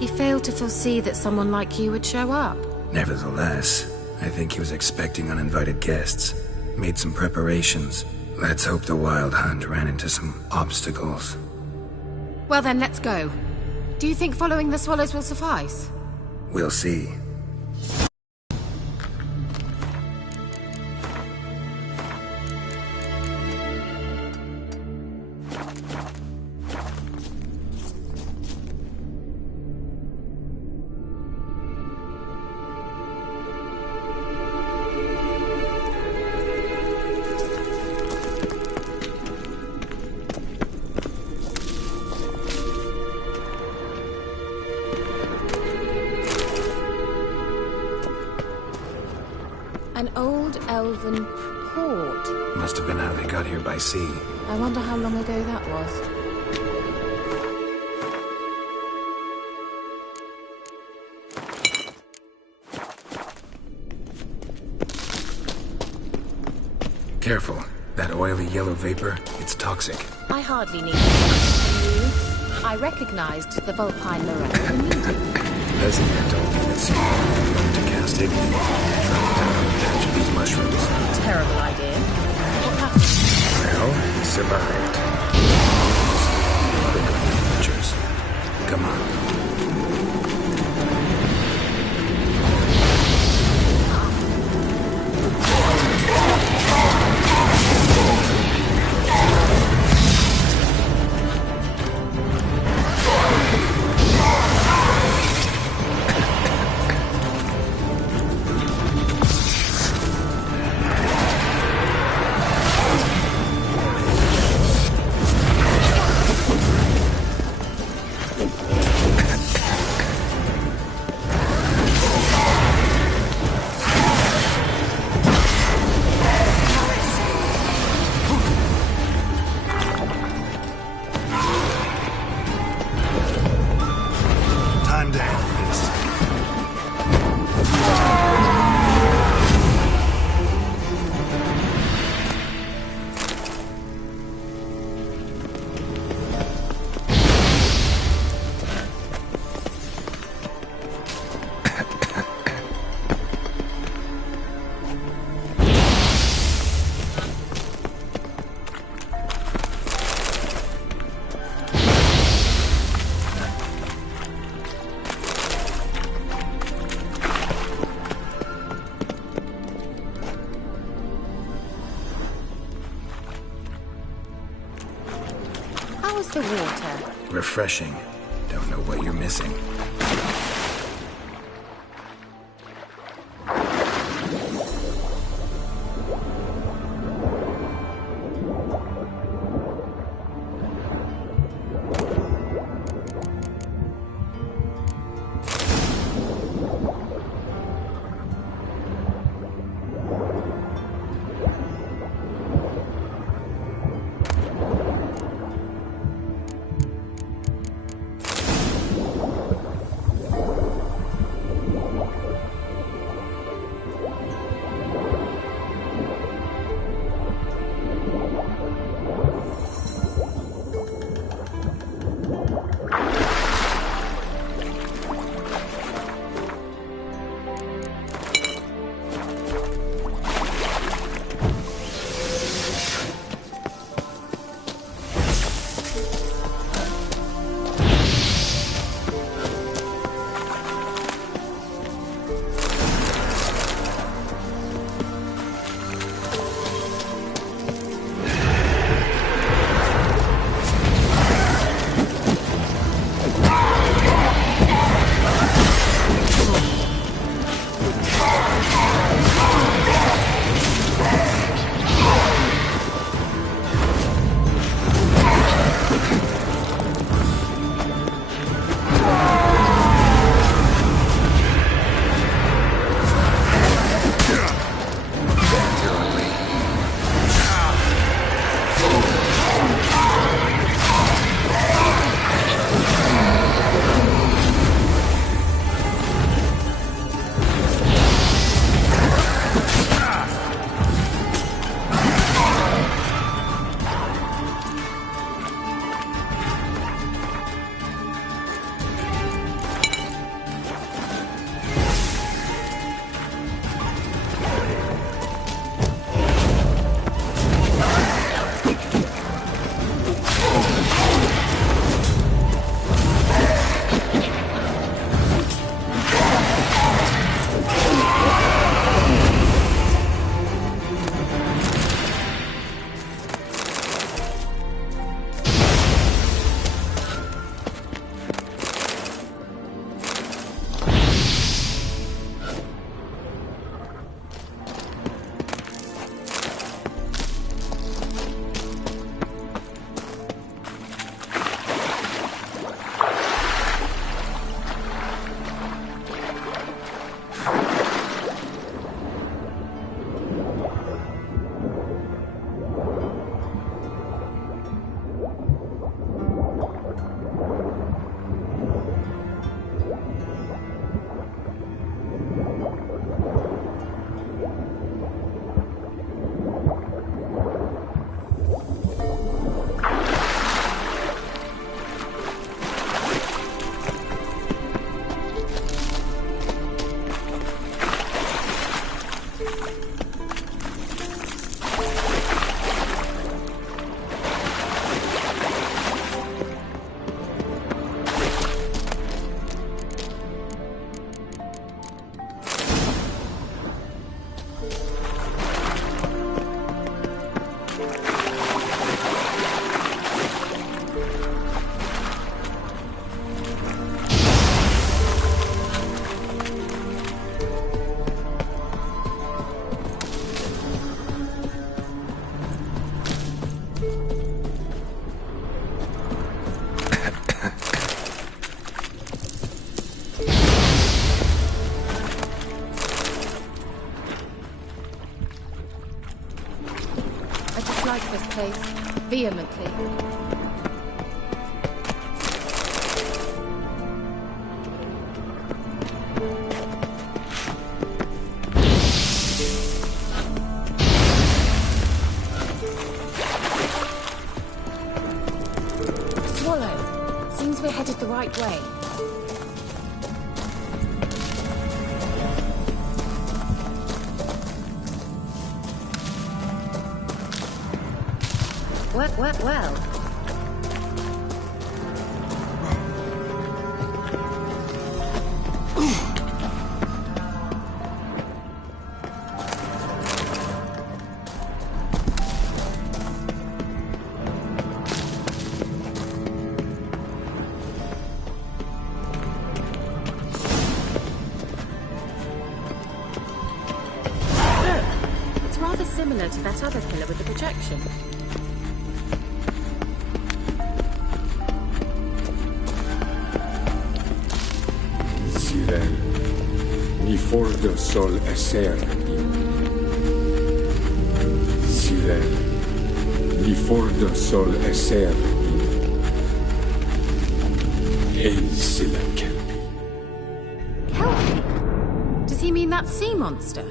He failed to foresee that someone like you would show up. Nevertheless, I think he was expecting uninvited guests. Made some preparations. Let's hope the Wild Hunt ran into some obstacles. Well then, let's go. Do you think following the swallows will suffice? We'll see. An old elven port. Must have been how they got here by sea. I wonder how long ago that was. Careful. That oily yellow vapor, it's toxic. I hardly need from you. I recognized the Vulpine Lorraine immediately. Vesemir told me that Small learned to cast Igni. Dropped down on a patch of these mushrooms. Terrible idea. What happened? Well, he survived. Other good creatures. Come on. The water. Refreshing. Don't know what you're missing. like this place. Vehemently. Swallow. Seems we're headed the right way. Well. It's rather similar to that other pillar with the projection. Ni fordo sol esser. Siren. Ni fordo sol esser. Hey, silla kelpie. Kelpie? Does he mean that sea monster?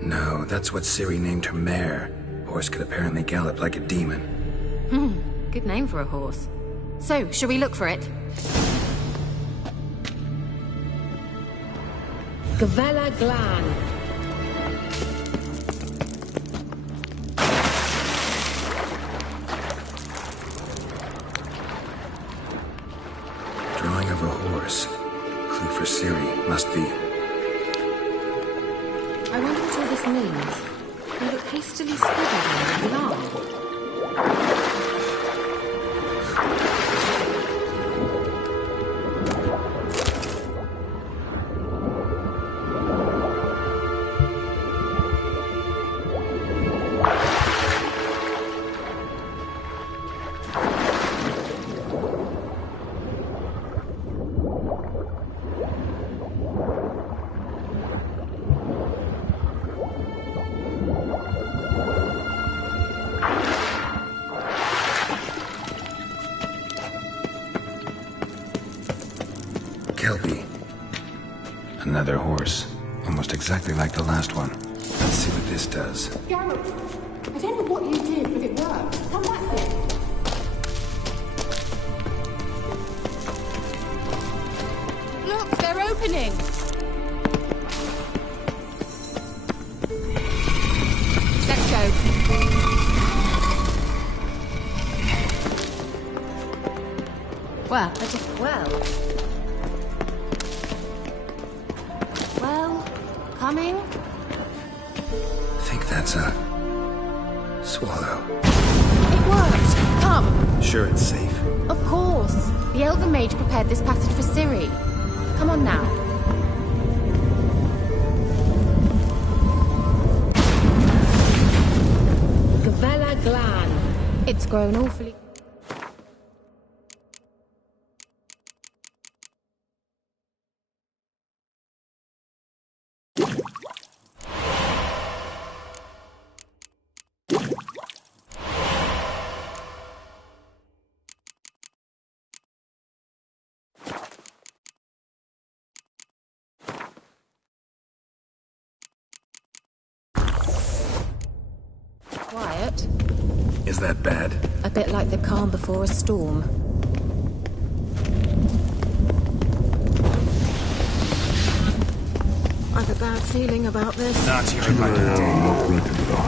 No, that's what Ciri named her mare. Horse could apparently gallop like a demon. Good name for a horse. So, shall we look for it? Gavella Glan. Drawing of a horse. Clue for Ciri. Must be. I wonder what all this means. They look hastily scribbled on with arm. Kelpie. Another horse. Almost exactly like the last one. Let's see what this does. Geralt, I don't know what you did, but it worked. Come back here. Look, they're opening! Let's go. Well, coming? Think that's a swallow. It worked! Come! Sure it's safe? Of course. The Elven Mage prepared this passage for Ciri. Come on now. Gavella Glan. It's grown awfully... quiet. Is that bad? A bit like the calm before a storm. I've a bad feeling about this. Not here in my day.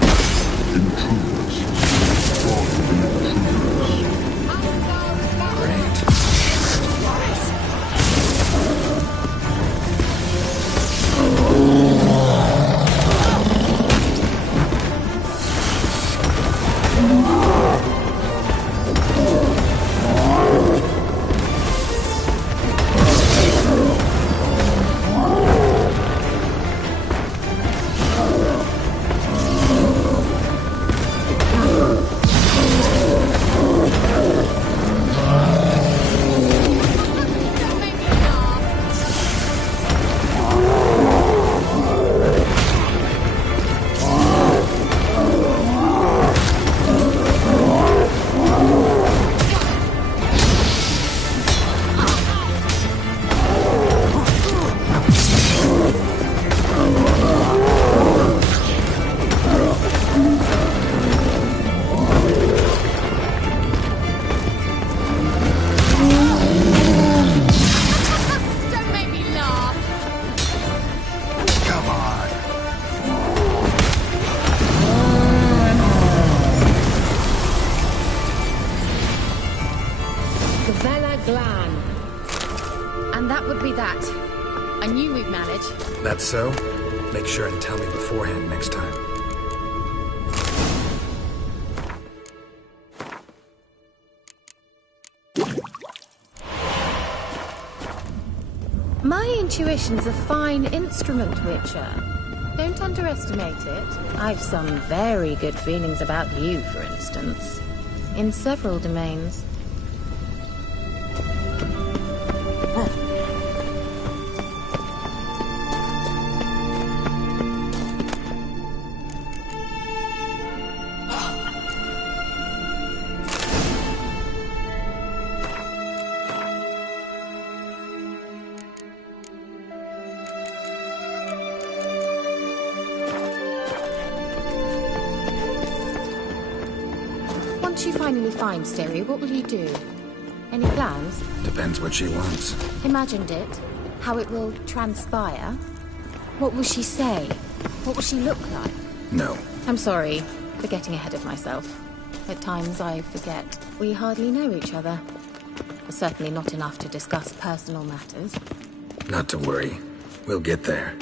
I knew we'd manage. That's so? Make sure and tell me beforehand next time. My intuition's a fine instrument, Witcher. Don't underestimate it. I've some very good feelings about you, for instance. In several domains. Once you finally find Ciri, what will you do? Any plans? Depends what she wants. Imagined it. How it will transpire. What will she say? What will she look like? No. I'm sorry for getting ahead of myself. At times I forget we hardly know each other. Certainly not enough to discuss personal matters. Not to worry. We'll get there.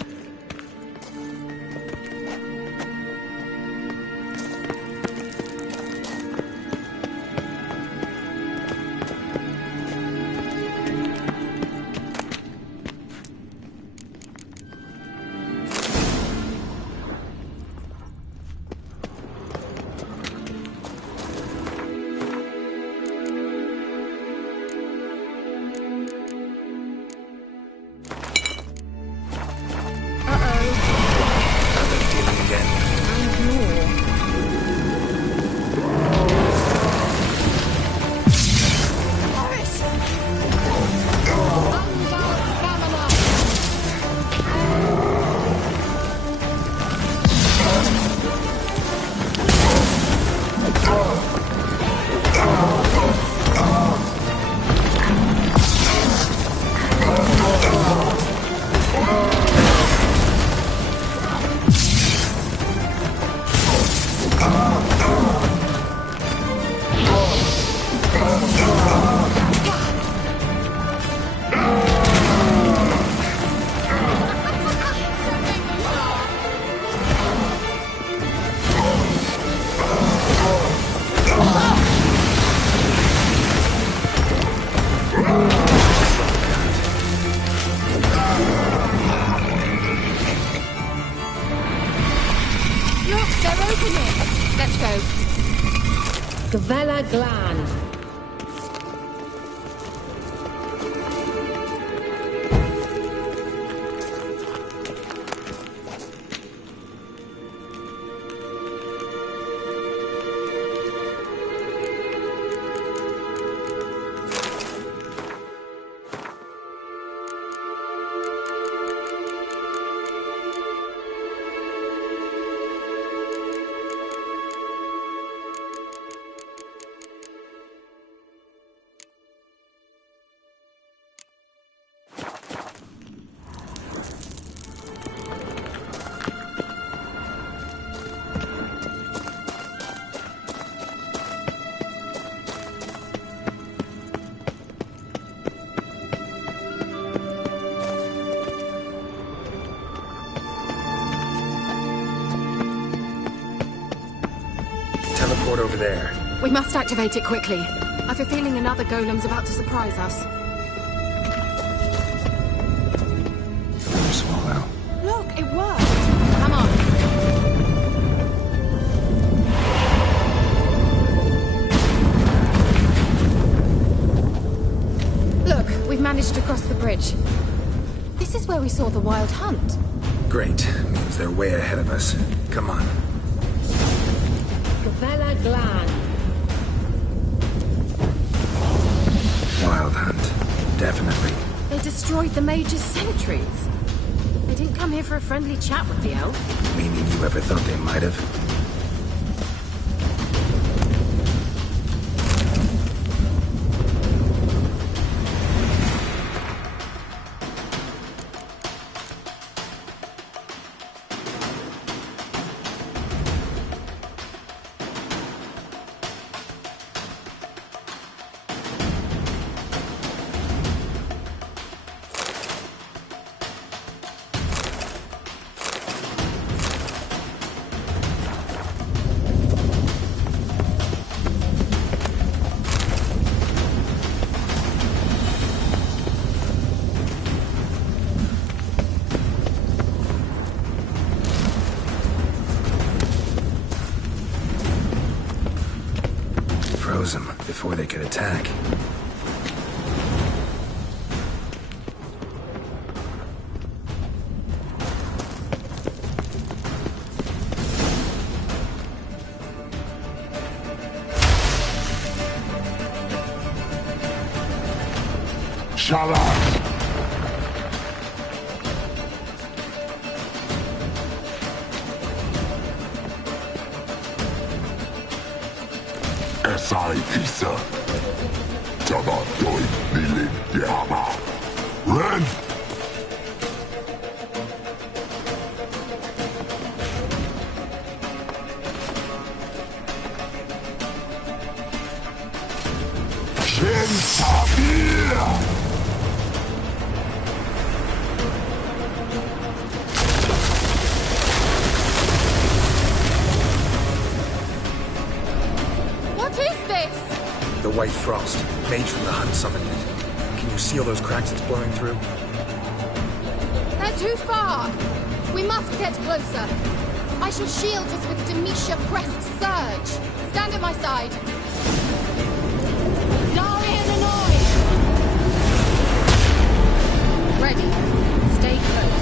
Gavella Glan. Teleport over there. We must activate it quickly. I've a feeling another golem's about to surprise us. Swallow. Look, it worked. Come on. Look, we've managed to cross the bridge. This is where we saw the wild hunt. Great. Means they're way ahead of us. Come on. Gavella Glan. Wild hunt. Definitely. They destroyed the Mage's sentries. They didn't come here for a friendly chat with the elf. Meaning you ever thought they might have? before they could attack. Shalat! Esai Isa. Tabak doi milin yama. Ren! Shin Sabir! The White Frost. Mage from the Hunt summoned it. Can you see all those cracks it's blowing through? They're too far! We must get closer. I shall shield us with Demetia Crest Surge. Stand at my side. Now hear the noise! Ready. Stay close.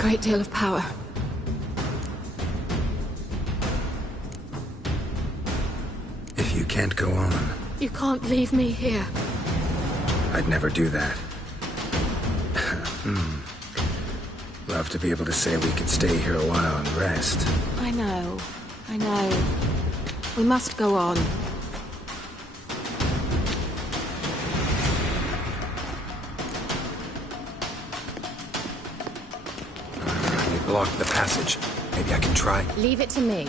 great deal of power. If you can't go on, You can't leave me here. I'd never do that. Love to be able to say we could stay here a while and rest. I know. We must go on. They blocked the passage. Maybe I can try. Leave it to me.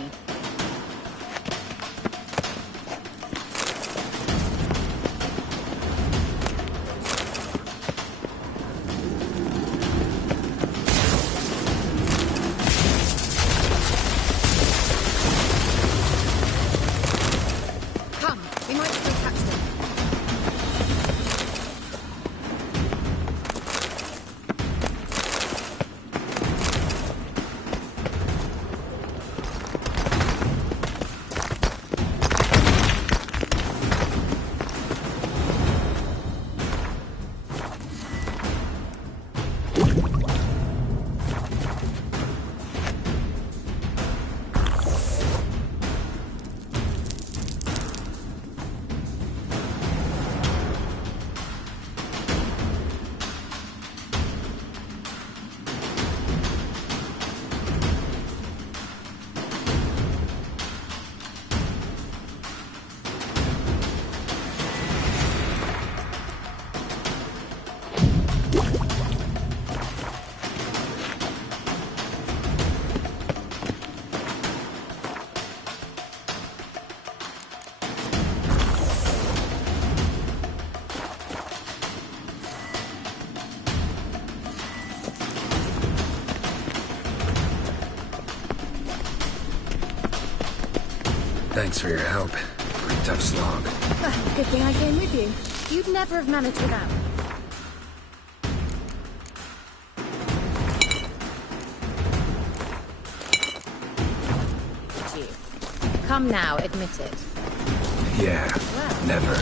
Come, we might still catch them. Thanks for your help. Pretty tough slog. Well, good thing I came with you. You'd never have managed without me. Would you? Come now, admit it. Yeah, never.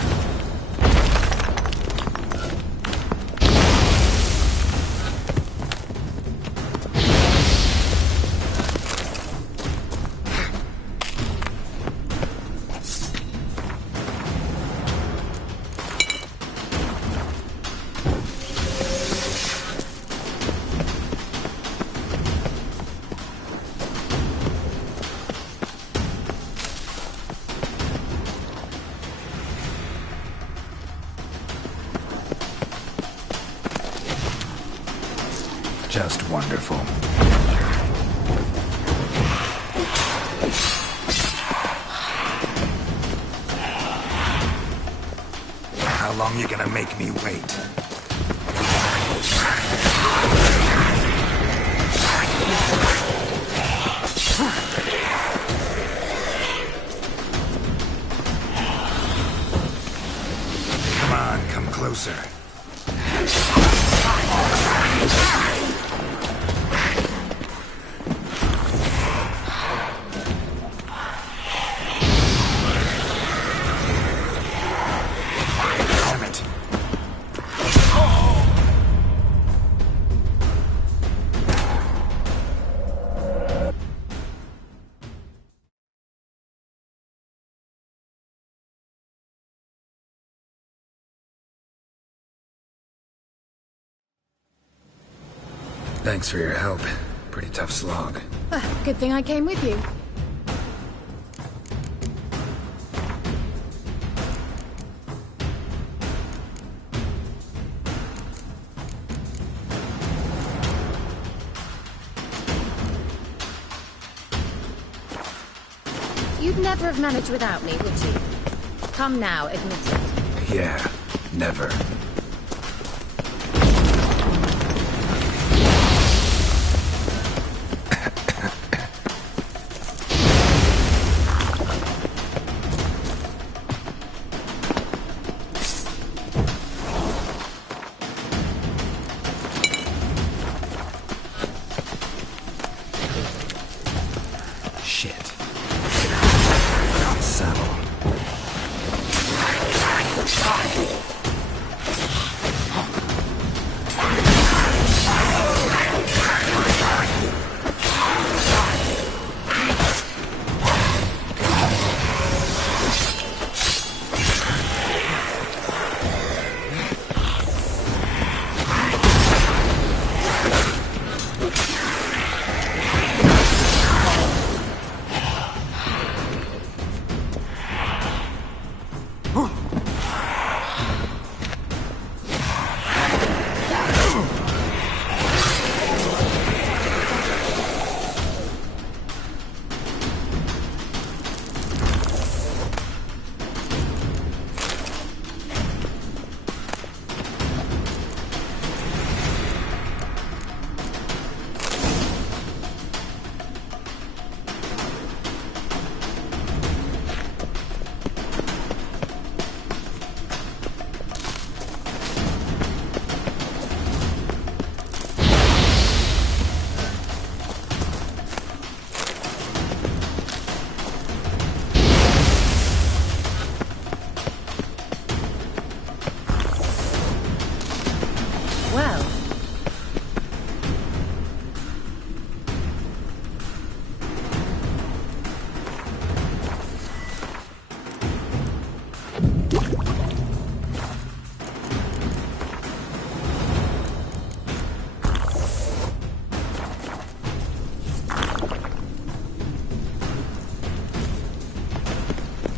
Just wonderful. How long you gonna make me wait? Come on, come closer. Damn it. Thanks for your help. Pretty tough slog. Well, good thing I came with you. You'd never have managed without me, would you? Come now, admit it. Yeah, never. Shit. Saddle.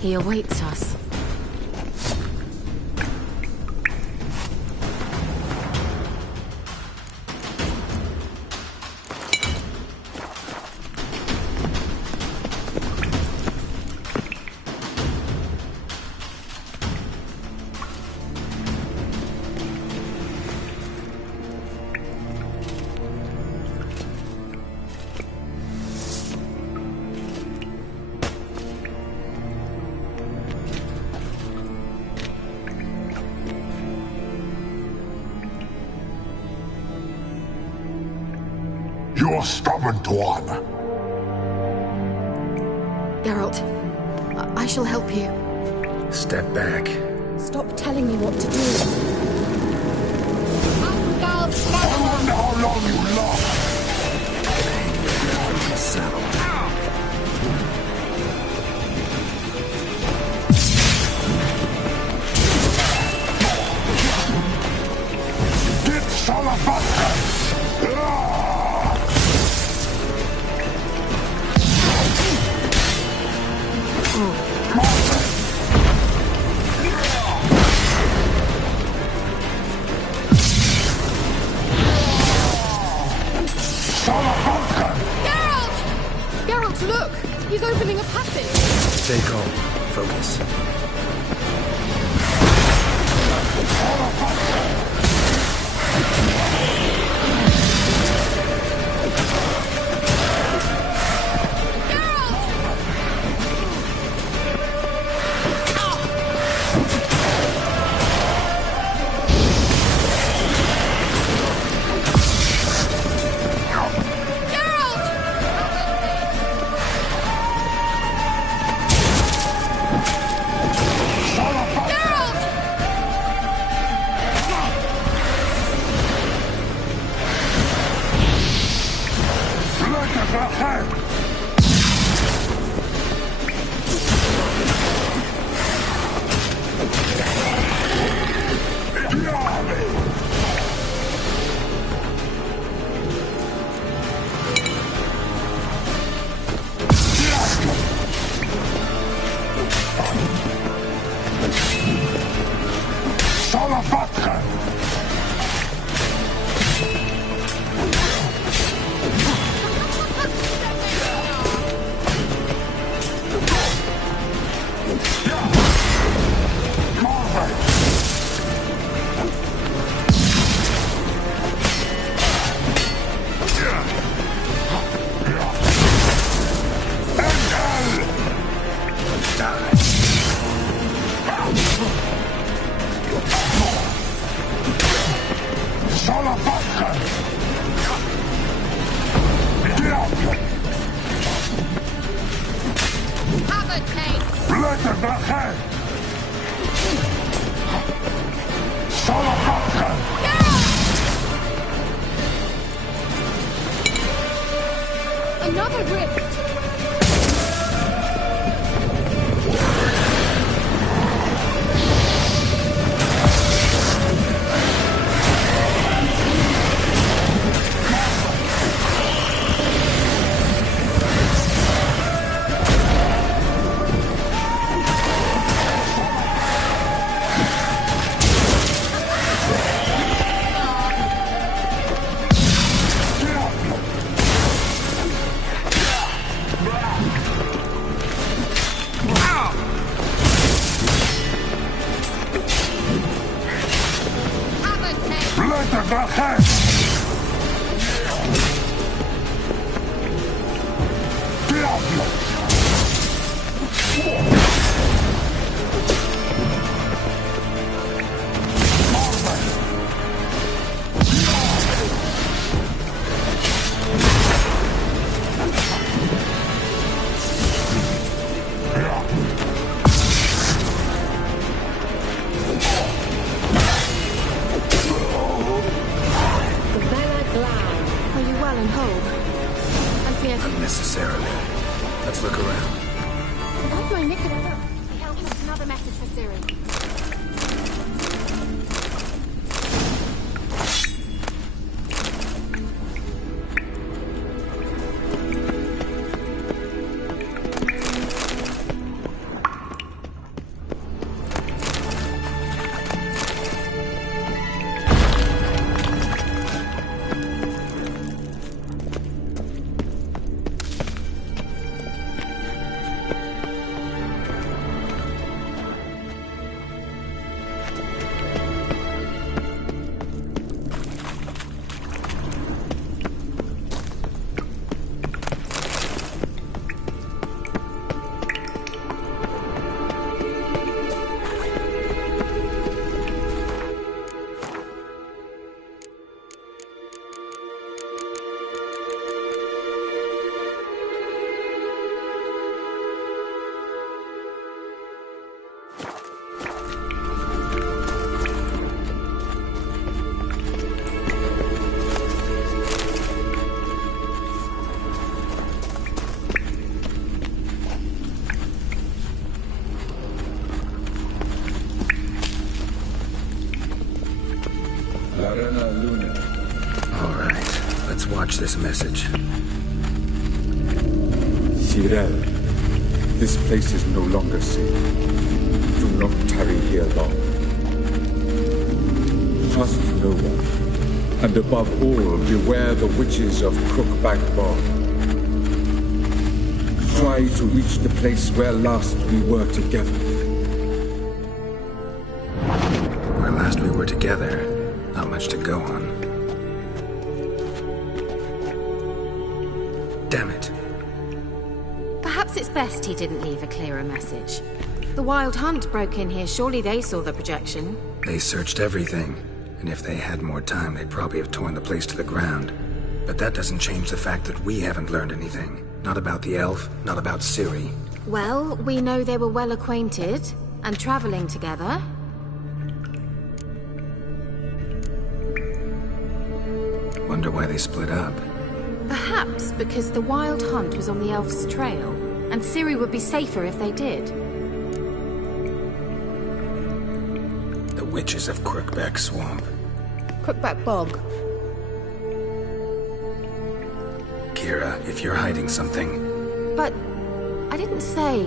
He awaits us. You're stubborn, Tuan. Geralt, I shall help you. Step back. Stop telling me what to do. I wonder how long you last. Saddle. Get Salafatka! Geralt, look! He's opening a passage! Stay calm. Focus. Another rift! Unnecessarily. Let's look around. That's my knicker. Another message for Ciri. this message? Cyril, this place is no longer safe. Do not tarry here long. Trust no one. And above all, beware the witches of Crookback Bog. Try to reach the place where last we were together. Where last we were together, not much to go on. Damn it. Perhaps it's best he didn't leave a clearer message. The Wild Hunt broke in here. Surely they saw the projection. They searched everything, and if they had more time, they'd probably have torn the place to the ground. But that doesn't change the fact that we haven't learned anything. Not about the elf, not about Ciri. Well, we know they were well acquainted and traveling together. Wonder why they split up. Perhaps because the Wild Hunt was on the elf's trail, and Ciri would be safer if they did. The witches of Crookback Swamp. Crookback Bog. Kira, if you're hiding something... But I didn't say...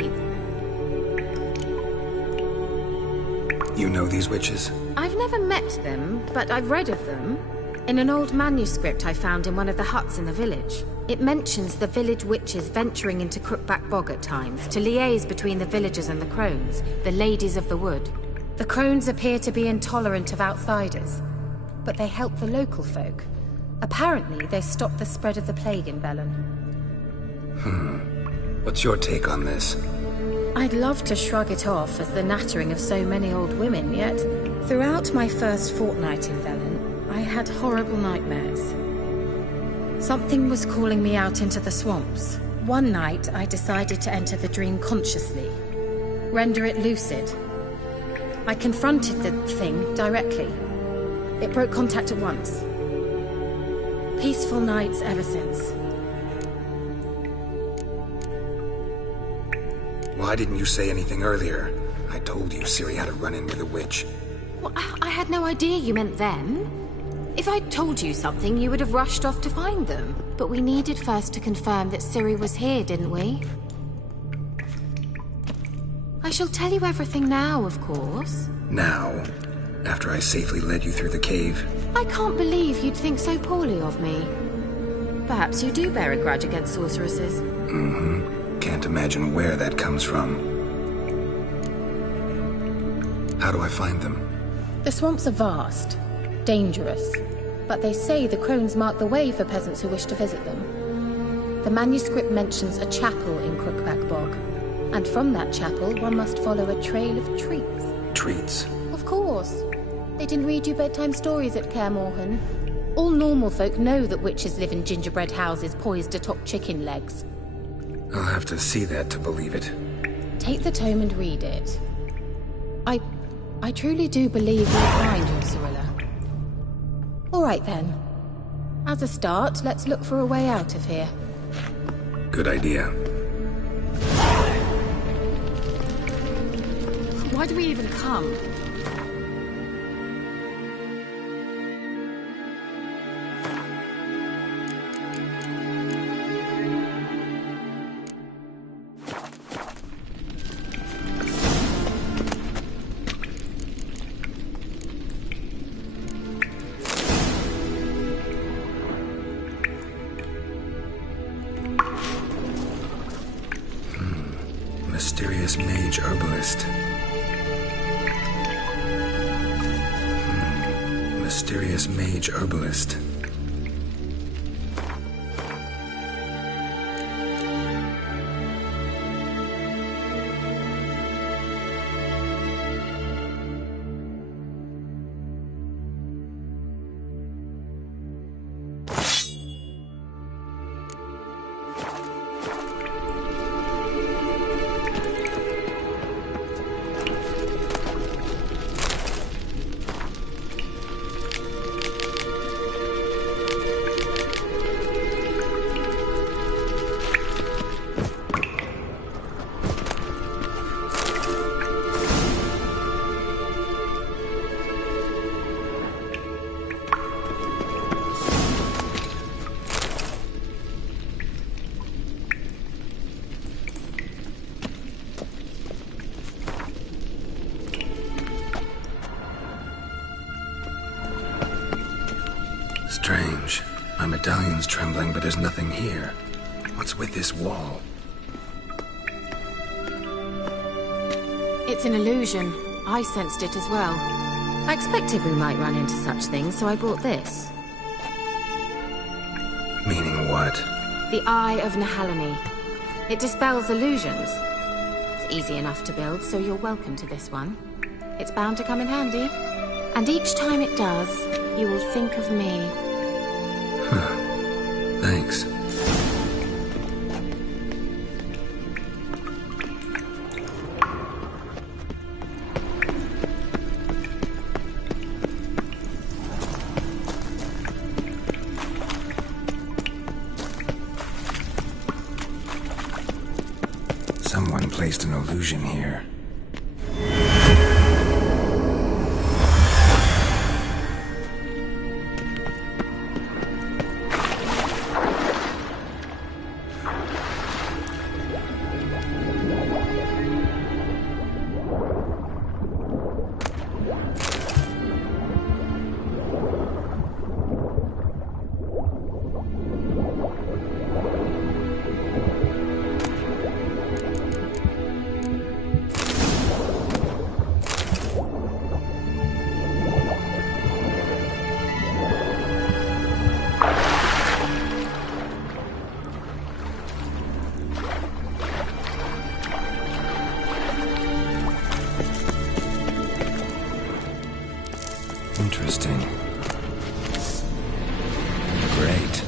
You know these witches? I've never met them, but I've read of them. In an old manuscript I found in one of the huts in the village. It mentions the village witches venturing into Crookback Bog at times to liaise between the villagers and the crones, the ladies of the wood. The crones appear to be intolerant of outsiders, but they help the local folk. Apparently, they stopped the spread of the plague in Velen. What's your take on this? I'd love to shrug it off as the nattering of so many old women, yet throughout my first fortnight in Velen, I had horrible nightmares. Something was calling me out into the swamps. One night, I decided to enter the dream consciously, render it lucid. I confronted the thing directly. It broke contact at once. Peaceful nights ever since. Why didn't you say anything earlier? I told you Ciri had a run-in with a witch. Well, I had no idea you meant them. If I'd told you something, you would have rushed off to find them. But we needed first to confirm that Ciri was here, didn't we? I shall tell you everything now, of course. Now? After I safely led you through the cave? I can't believe you'd think so poorly of me. Perhaps you do bear a grudge against sorceresses. Can't imagine where that comes from. How do I find them? The swamps are vast, dangerous, but they say the crones mark the way for peasants who wish to visit them. The manuscript mentions a chapel in Crookback Bog, and from that chapel one must follow a trail of treats. Treats? Of course. They didn't read you bedtime stories at Kaer Morhen. All normal folk know that witches live in gingerbread houses poised atop chicken legs. I'll have to see that to believe it. Take the tome and read it. I truly do believe you'll find your Cirilla. All right then. As a start, let's look for a way out of here. Good idea. Why do we even come? Mysterious mage herbalist. Mysterious mage herbalist. medallion's trembling, but there's nothing here. What's with this wall? It's an illusion. I sensed it as well. I expected we might run into such things, so I bought this. Meaning what? The Eye of Nehaleni. It dispels illusions. It's easy enough to build, so you're welcome to this one. It's bound to come in handy. And each time it does, you will think of me. Thanks. Someone placed an illusion here. Interesting. Great.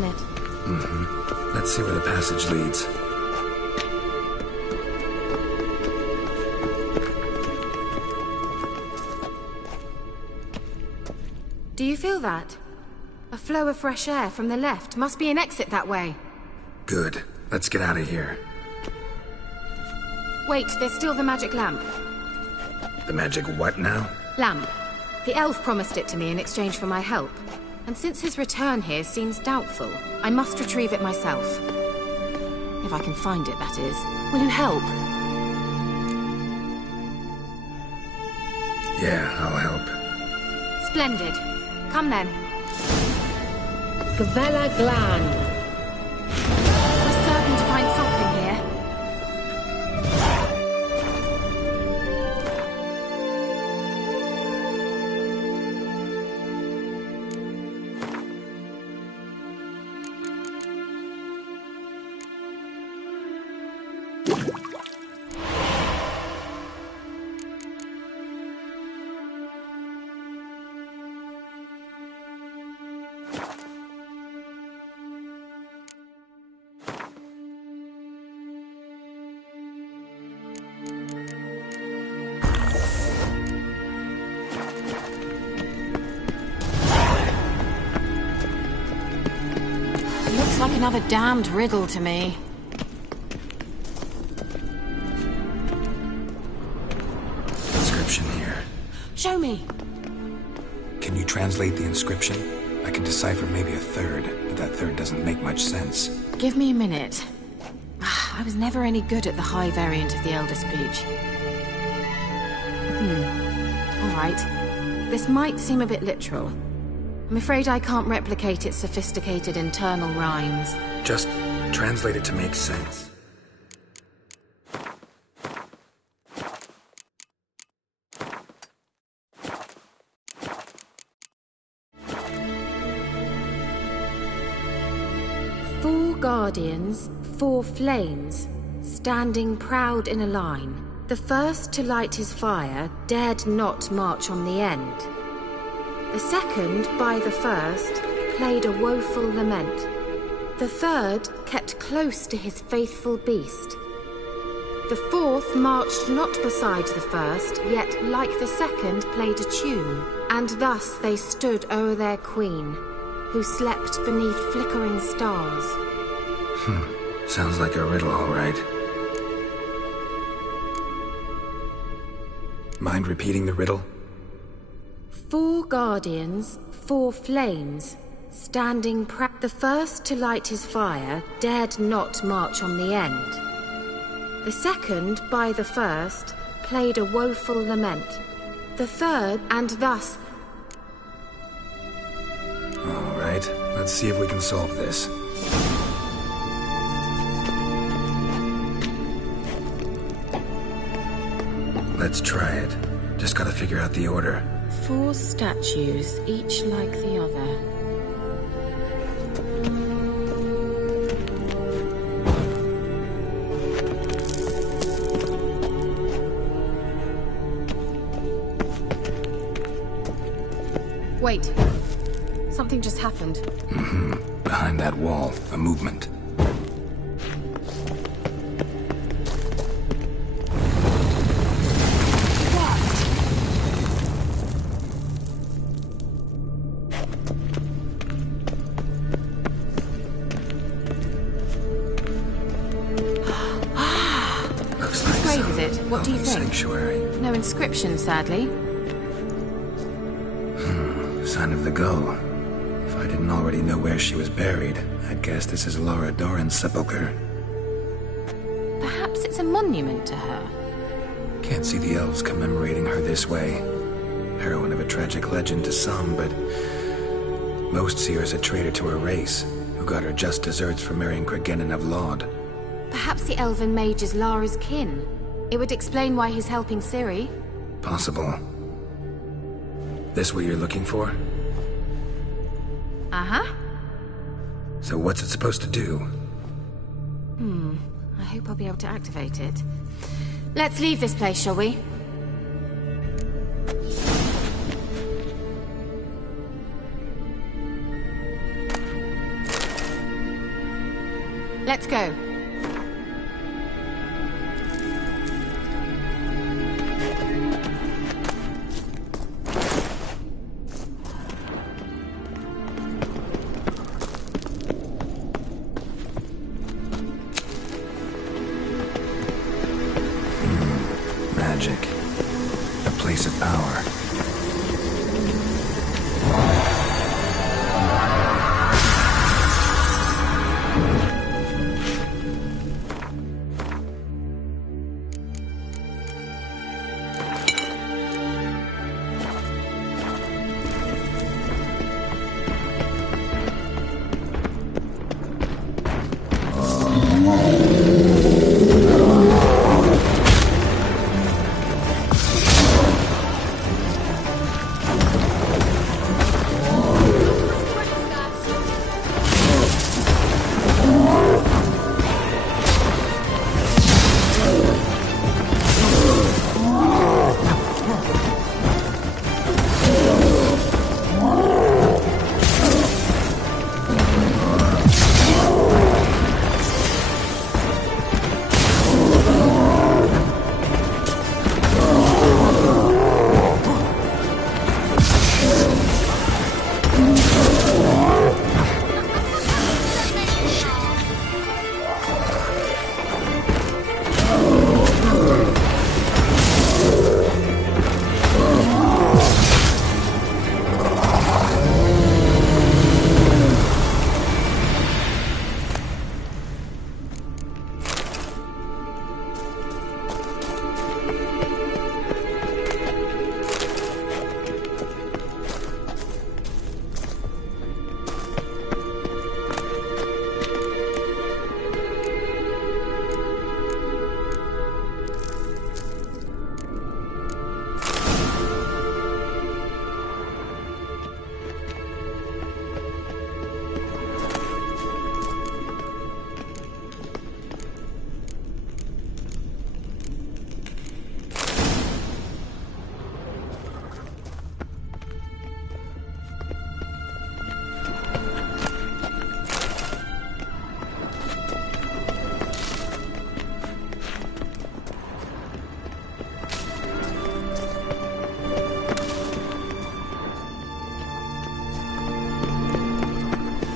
isn't it? Mm-hmm. Let's see where the passage leads. Do you feel that? A flow of fresh air from the left. Must be an exit that way. Good. Let's get out of here. Wait, there's still the magic lamp. The magic what now? Lamp. The elf promised it to me in exchange for my help. And since his return here seems doubtful, I must retrieve it myself. If I can find it, that is. Will you help? Yeah, I'll help. Splendid. Come then. Gavella Glan. We're certain to find something here. Like another damned riddle to me. Inscription here. Show me. Can you translate the inscription? I can decipher maybe a third, but that third doesn't make much sense. Give me a minute. I was never any good at the high variant of the Elder Speech. All right. This might seem a bit literal. I'm afraid I can't replicate its sophisticated internal rhymes. Just translate it to make sense. Four guardians, four flames, standing proud in a line. The first to light his fire dared not march on the end. The second, by the first, played a woeful lament. The third kept close to his faithful beast. The fourth marched not beside the first, yet, like the second, played a tune. And thus they stood o'er their queen, who slept beneath flickering stars. Sounds like a riddle, all right. Mind repeating the riddle? Four guardians, four flames, standing proud. The first to light his fire dared not march on the end. The second, by the first, played a woeful lament. The third, and thus... All right, let's see if we can solve this. Let's try it. Just gotta figure out the order. Four statues, each like the other. Wait. Something just happened. Behind that wall, a movement. What do you think? Sanctuary. No inscription, sadly. Sign of the gull. If I didn't already know where she was buried, I'd guess this is Laura Doran's sepulcher. Perhaps it's a monument to her. Can't see the elves commemorating her this way. Heroine of a tragic legend to some, but most see her as a traitor to her race, who got her just deserts for marrying Cregennan of Laud. Perhaps the elven mage is Lara's kin. It would explain why he's helping Ciri. Possible. This what you're looking for? Uh-huh. So what's it supposed to do? I hope I'll be able to activate it. Let's leave this place, shall we? Let's go. Magic. A place of power.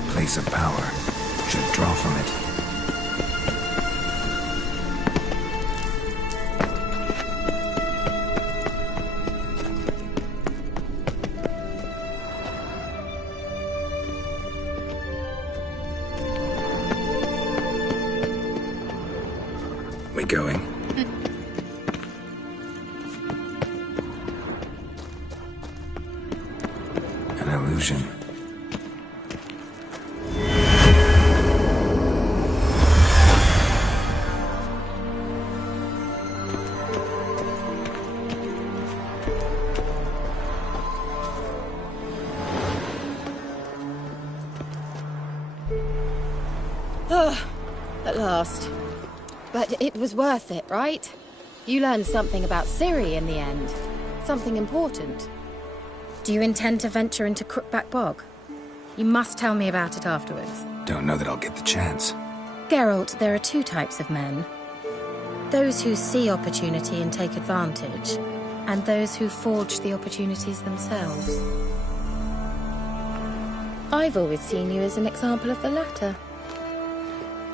Place of power. Should draw from it. We going? An illusion. At last. But it was worth it, right? You learned something about Ciri in the end. Something important. Do you intend to venture into Crookback Bog? You must tell me about it afterwards. Don't know that I'll get the chance. Geralt, there are two types of men. Those who see opportunity and take advantage, and those who forge the opportunities themselves. I've always seen you as an example of the latter.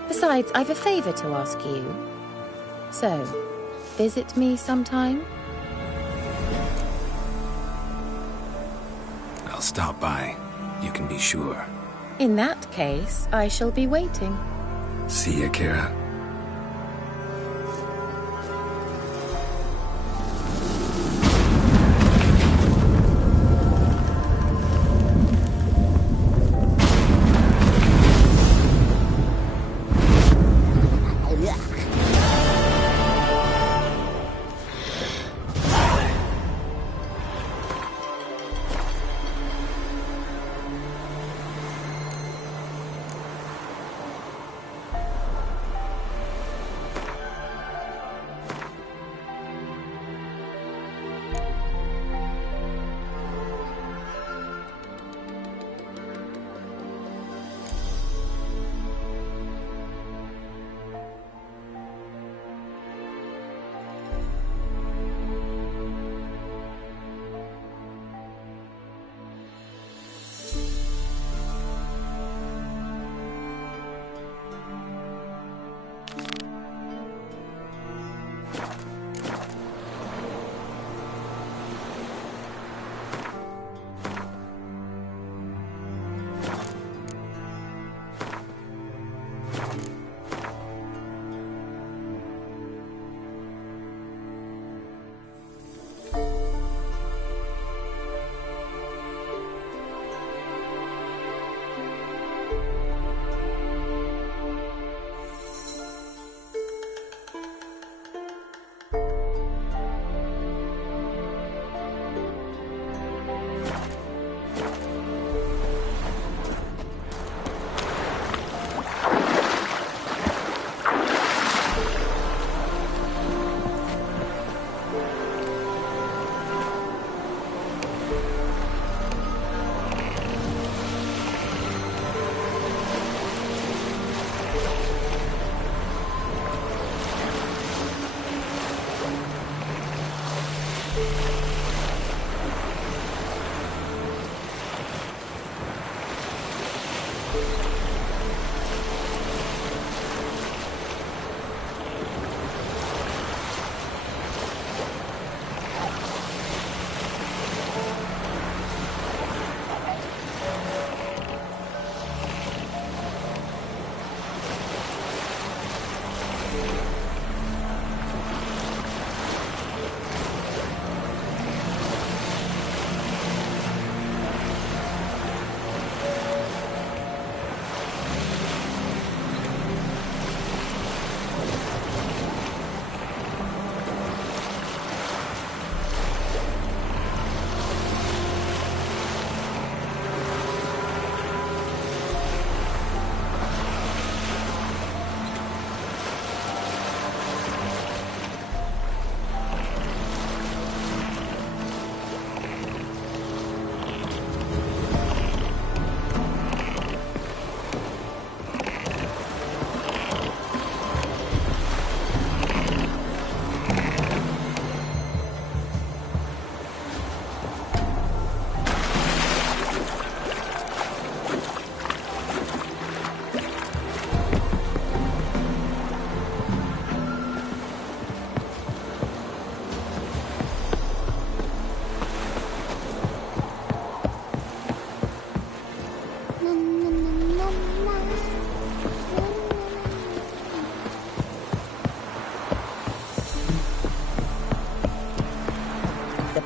Besides, I've a favor to ask you. So, visit me sometime? I'll stop by. You can be sure. In that case, I shall be waiting. See ya, Kira.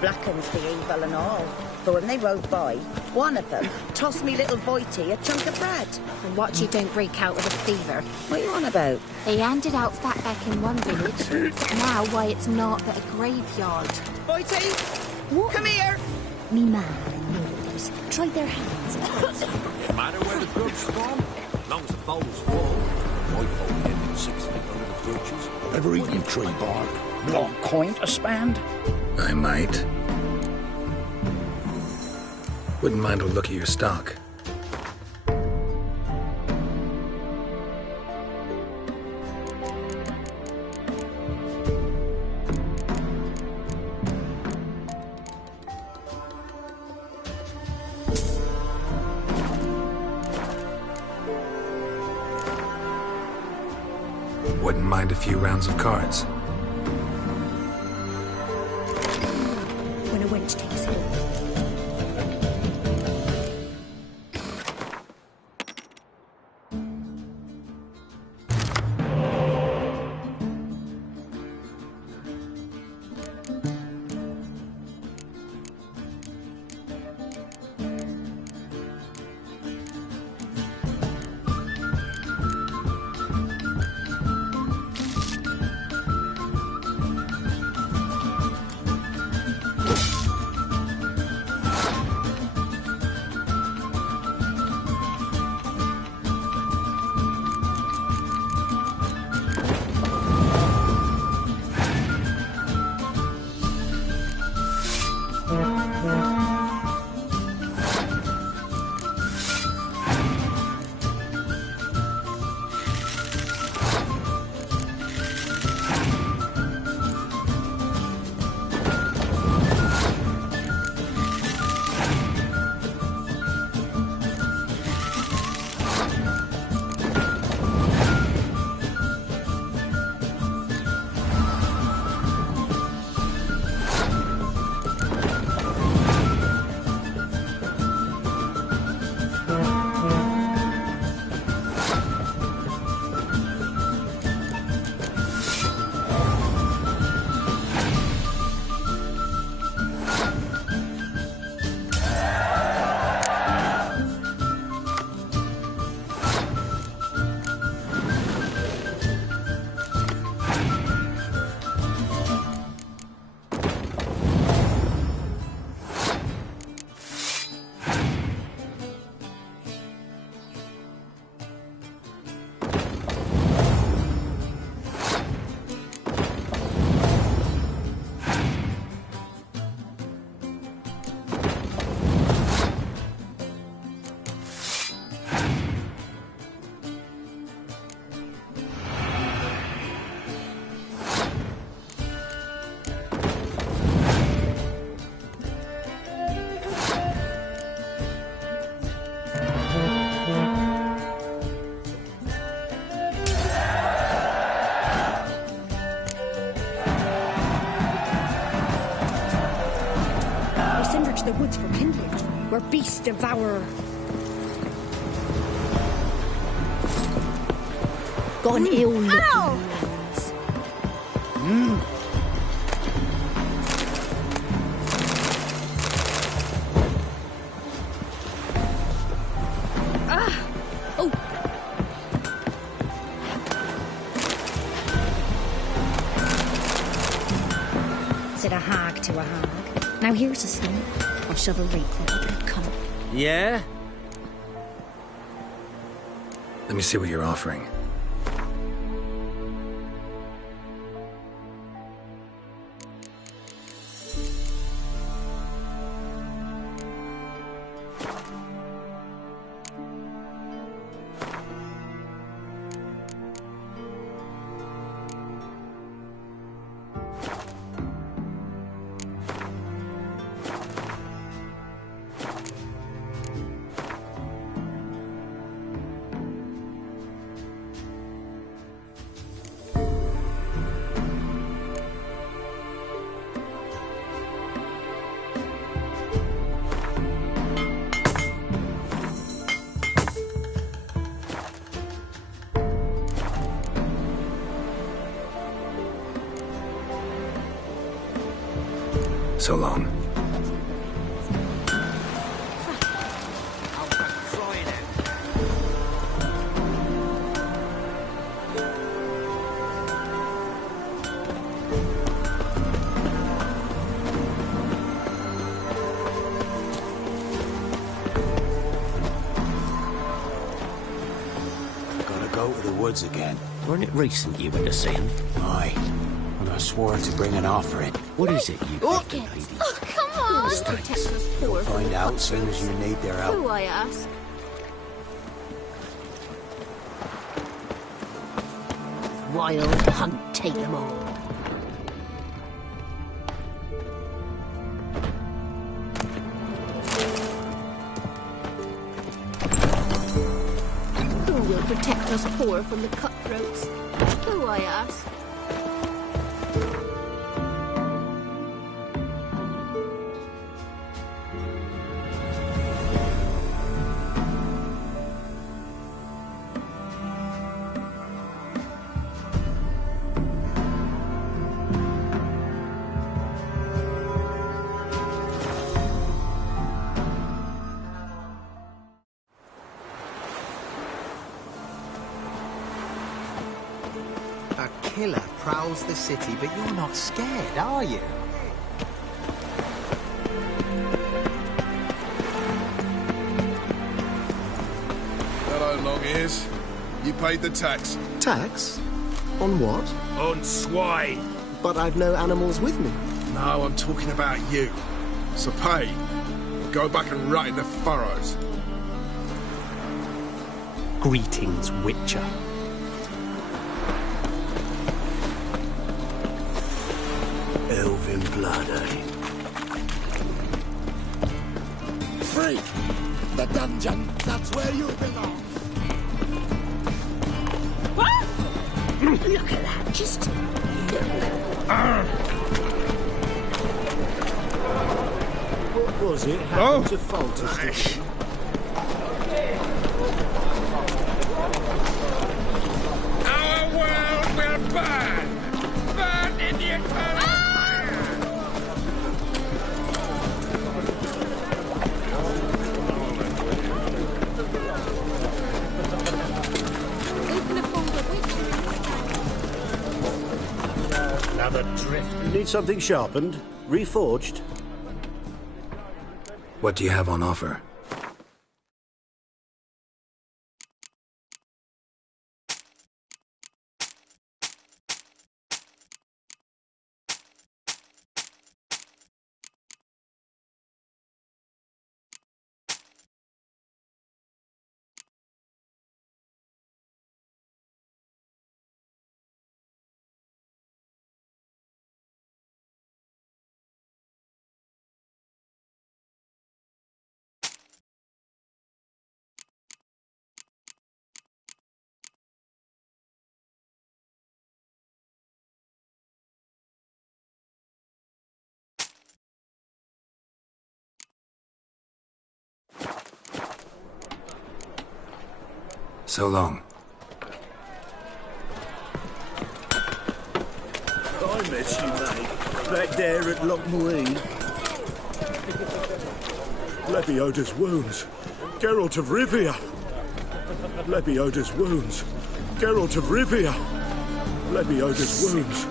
Blackens the evil and all. But when they rode by, one of them tossed me little Voighty a chunk of bread. And watch you don't break out with a fever. What are you on about? They handed out fatback in one village. Now, why, it's naught but a graveyard. Voighty! What? Come here! Me man and nobles tried their hands at this. No matter where the blood's from, as long as the bowl's full. My bowl ended 6 feet under the birches. Ever eaten tree bark? Not quite a spand? I might. Wouldn't mind a look at your stock. Wouldn't mind a few rounds of cards. When a wench takes hold. We're beast devourer. Got an ill looking nose. Oh. Said a hag to a hag. Now here's a sling. I'll shove a rake for what could come. Yeah? Let me see what you're offering. So long. Gotta go to the woods again. Weren't it recent you went to see him? Aye. And I swore to bring an offering. What is it, you begging ladies? Oh, come on! Protect us poor Find out soon as you need their help. Who, I ask? Wild hunt, take them all. Who will protect us poor from the cutthroats? Who, I ask? A killer prowls the city, but you're not scared, are you? Hello, long ears. You paid the tax. Tax? On what? On swine. But I've no animals with me. No, I'm talking about you. So pay. Or go back and rot in the furrows. Greetings, Witcher. Elven blood, eh? Freak! The dungeon, that's where you belong. Look at that, just look. What was it? Happened to Falter? Our world will burn! Burn in the eternal fire! Another drift. You need something sharpened? Reforged? What do you have on offer? So long. I met you, mate. Back there at Loch Marine. Lebioda's wounds. Geralt of Rivia. Lebioda's wounds. Geralt of Rivia. Lebioda's wounds.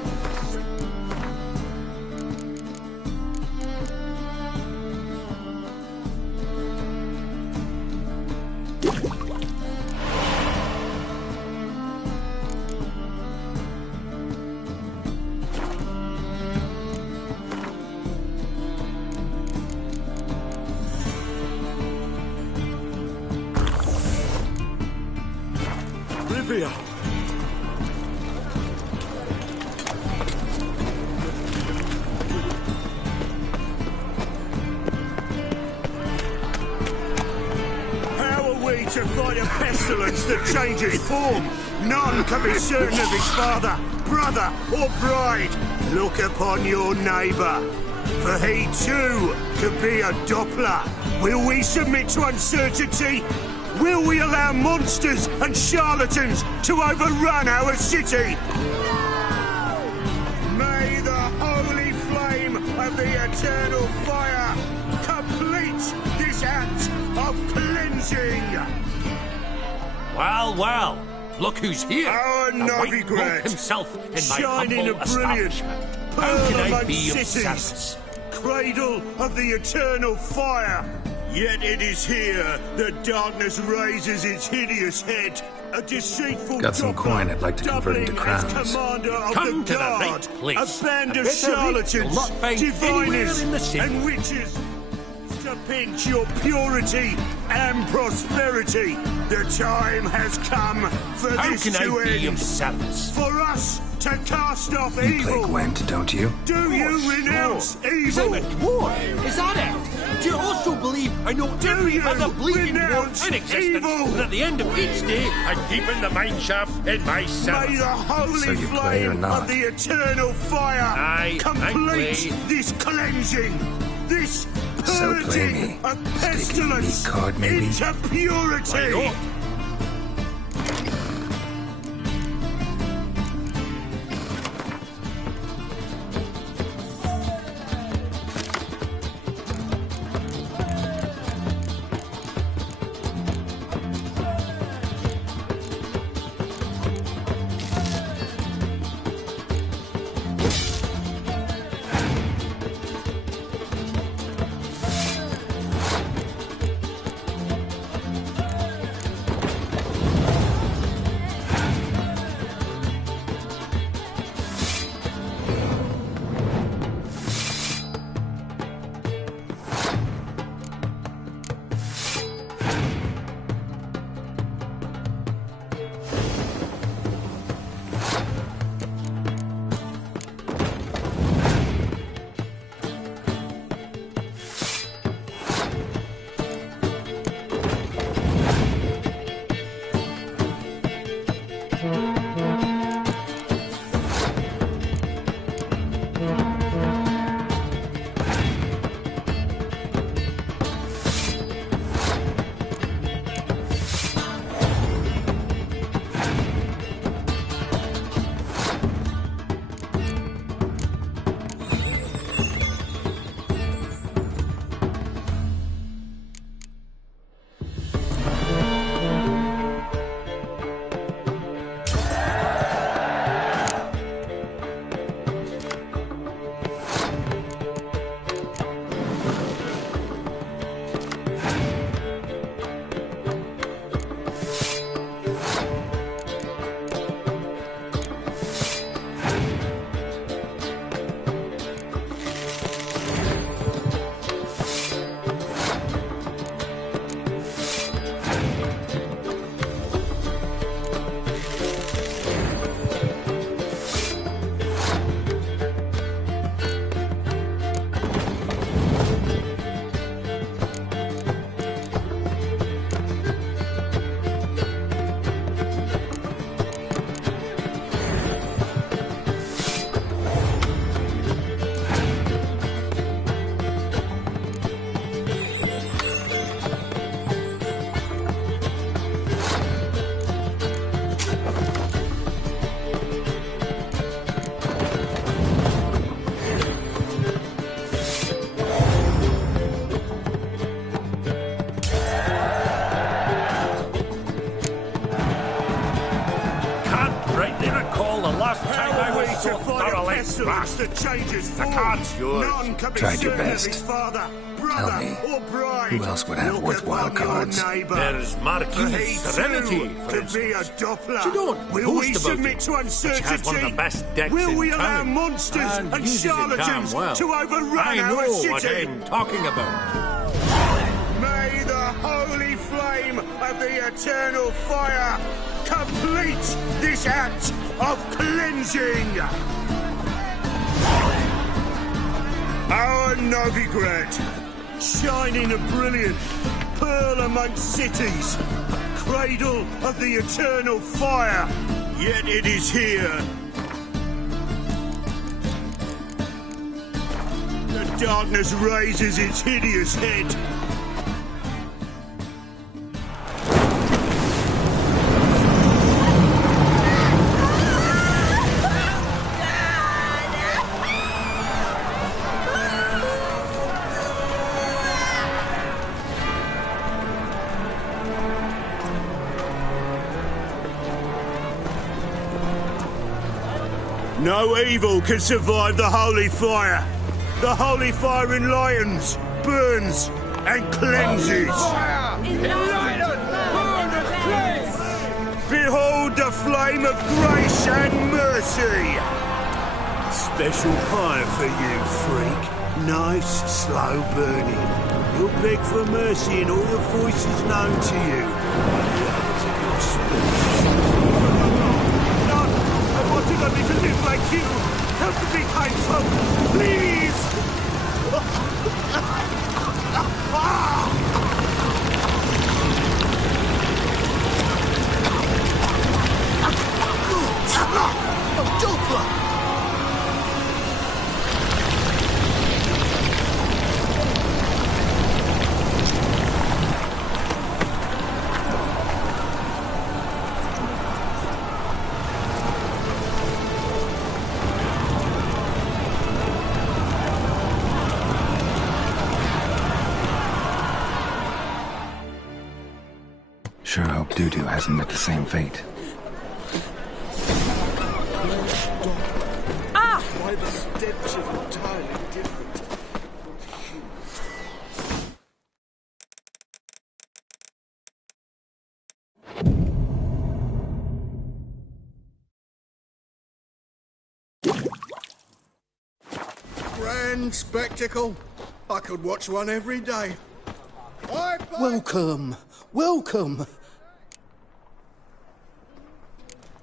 Rivia. How are we to fight a pestilence that changes form? None can be certain of his father, brother, or bride. Look upon your neighbour, for he too could be a Doppler. Will we submit to uncertainty? Will we allow monsters and charlatans to overrun our city? May the holy flame of the eternal fire complete this act of cleansing. Well, look who's here. Our The White Novigrad, Monk himself in my shining humble a brilliant establishment. How pearl can I among be of cities, service? cradle of the eternal fire. Yet it is here that darkness raises its hideous head. A deceitful Got some Doppler, coin I'd like to convert into doubling as crowns. commander of Come the to the guard, right place. a band A of better witch charlatans, you'll not find anywhere diviners, in the city. and witches to pinch your purity and prosperity. The time has come for How this can to I be end. of service? For us to cast off You play evil. Gwent, don't you? Do you renounce evil? War? Is that it? Do you also believe I know every other bleeding war renounce in existence? evil? And at the end of each day, I deepen the mine shaft in my cellar. May the holy So you play or flame not? of the eternal fire I complete play. this cleansing, this So play purging me. of Stick a pestilence unique card, maybe? into purity. Why not? must take our so thoroughly. That changes The card's yours. None can be Tried your certain of best. his father, Tell brother, me, or bride. who else would have Look worthwhile at one your cards? neighbour. There's Marquis He Serenity, too for could be a instance. Doppler. She don't Will we boast about submit it, to but she has uncertainty? one of the best decks Will in we allow town. monsters and uses it charlatans damn well. to overrun I our know city? what I'm talking about. May the holy flame of the eternal fire complete this act of cleansing. Our Novigrad, shining and brilliant, pearl amongst cities, cradle of the eternal fire, yet it is here. The darkness raises its hideous head. No evil can survive the holy fire. The holy fire enlightens, burns, and cleanses. Behold the flame of grace and mercy. Special fire for you, freak. Nice, slow burning. You'll beg for mercy in all the voices known to you. The others of your speech. I wanted only to live like you. Help me, kind folk, please. Oh, Doppler! Sure hope Dudu hasn't met the same fate. Why the stench is entirely different. Grand spectacle. I could watch one every day. Welcome. Welcome.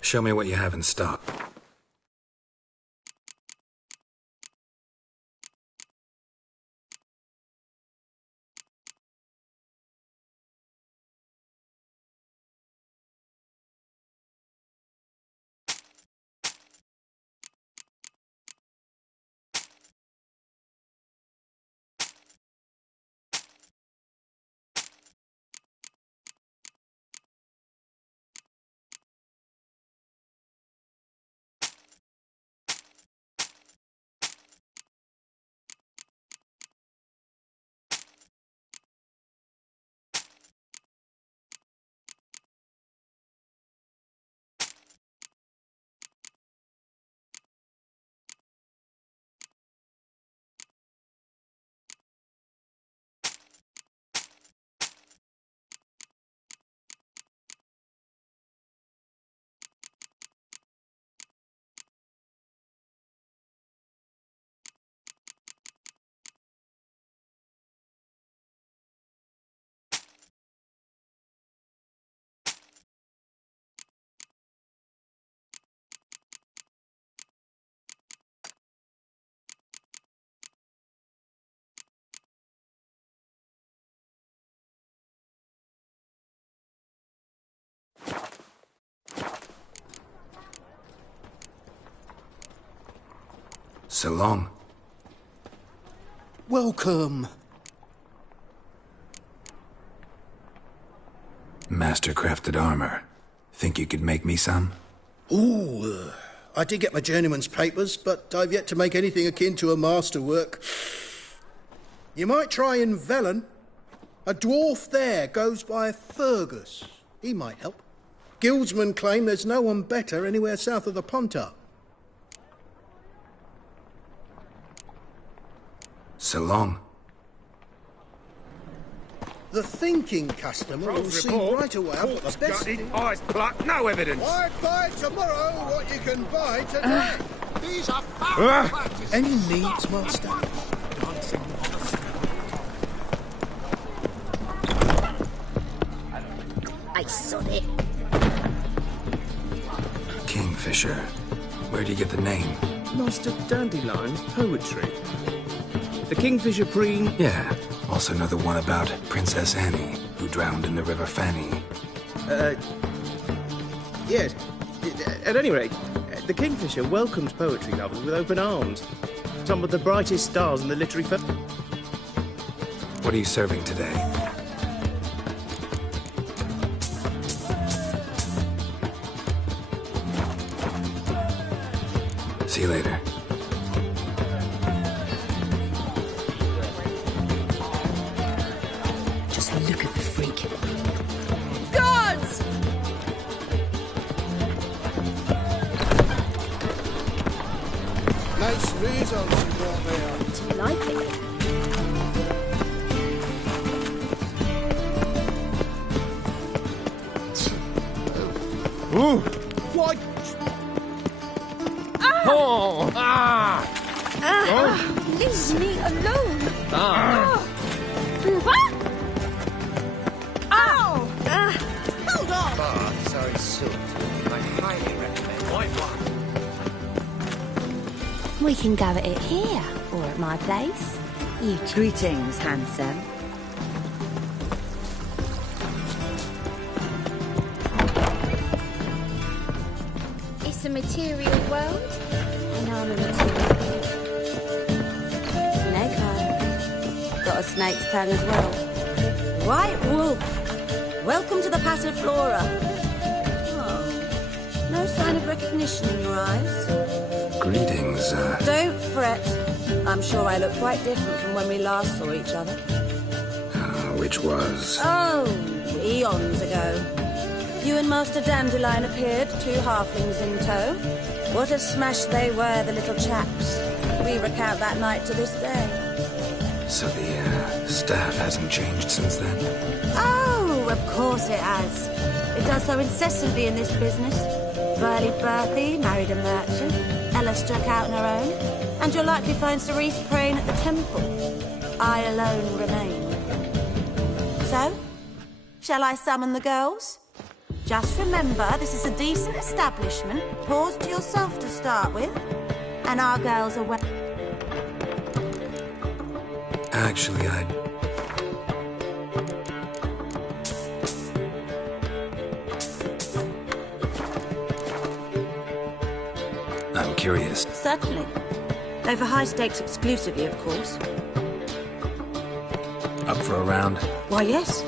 Show me what you have in stock. So long. Welcome. Master-crafted armor. Think you could make me some? Ooh, I did get my journeyman's papers, but I've yet to make anything akin to a masterwork. You might try in Velen. A dwarf there goes by Fergus. He might help. Guildsmen claim there's no one better anywhere south of the Pontar. so long? The thinking customer will see right away what the best thing... Eyes plucked, no evidence. Why buy tomorrow what you can buy today? These are Any needs, master? I sod it. Kingfisher. Where'd you get the name? Master Dandelion's poetry. The Kingfisher preen... Yeah. Also know the one about Princess Annie, who drowned in the River Fanny. Yes. At any rate, the Kingfisher welcomes poetry lovers with open arms. Some of the brightest stars in the literary What are you serving today? See you later. Just look at the freak. Guards! Nice results you got there. Do you like it? Ooh! What? Oh! Ah! Leave me alone! Ah! What? Ow! Hold on! Baths are in Salt. I highly recommend white one. We can go at it here, or at my place. You Greetings, handsome. It's a material world, and I'm a material being. Snake eye. Got a snake's tongue as well. White Wolf, welcome to the Passiflora. Oh, no sign of recognition in your eyes. Greetings, Don't fret. I'm sure I look quite different from when we last saw each other. which was... Oh, eons ago. You and Master Dandelion appeared, 2 halflings in tow. What a smash they were, the little chaps. We recount that night to this day. So the, staff hasn't changed since then? Oh, of course it has. It does so incessantly in this business. Burly Berthy married a merchant. Ella struck out on her own. And you'll likely find Cerise praying at the temple. I alone remain. So, shall I summon the girls? Just remember, this is a decent establishment. Pause to yourself to start with. And our girls are well... Actually, I'm curious. Certainly. Though for high stakes exclusively, of course. Up for a round? Why, yes.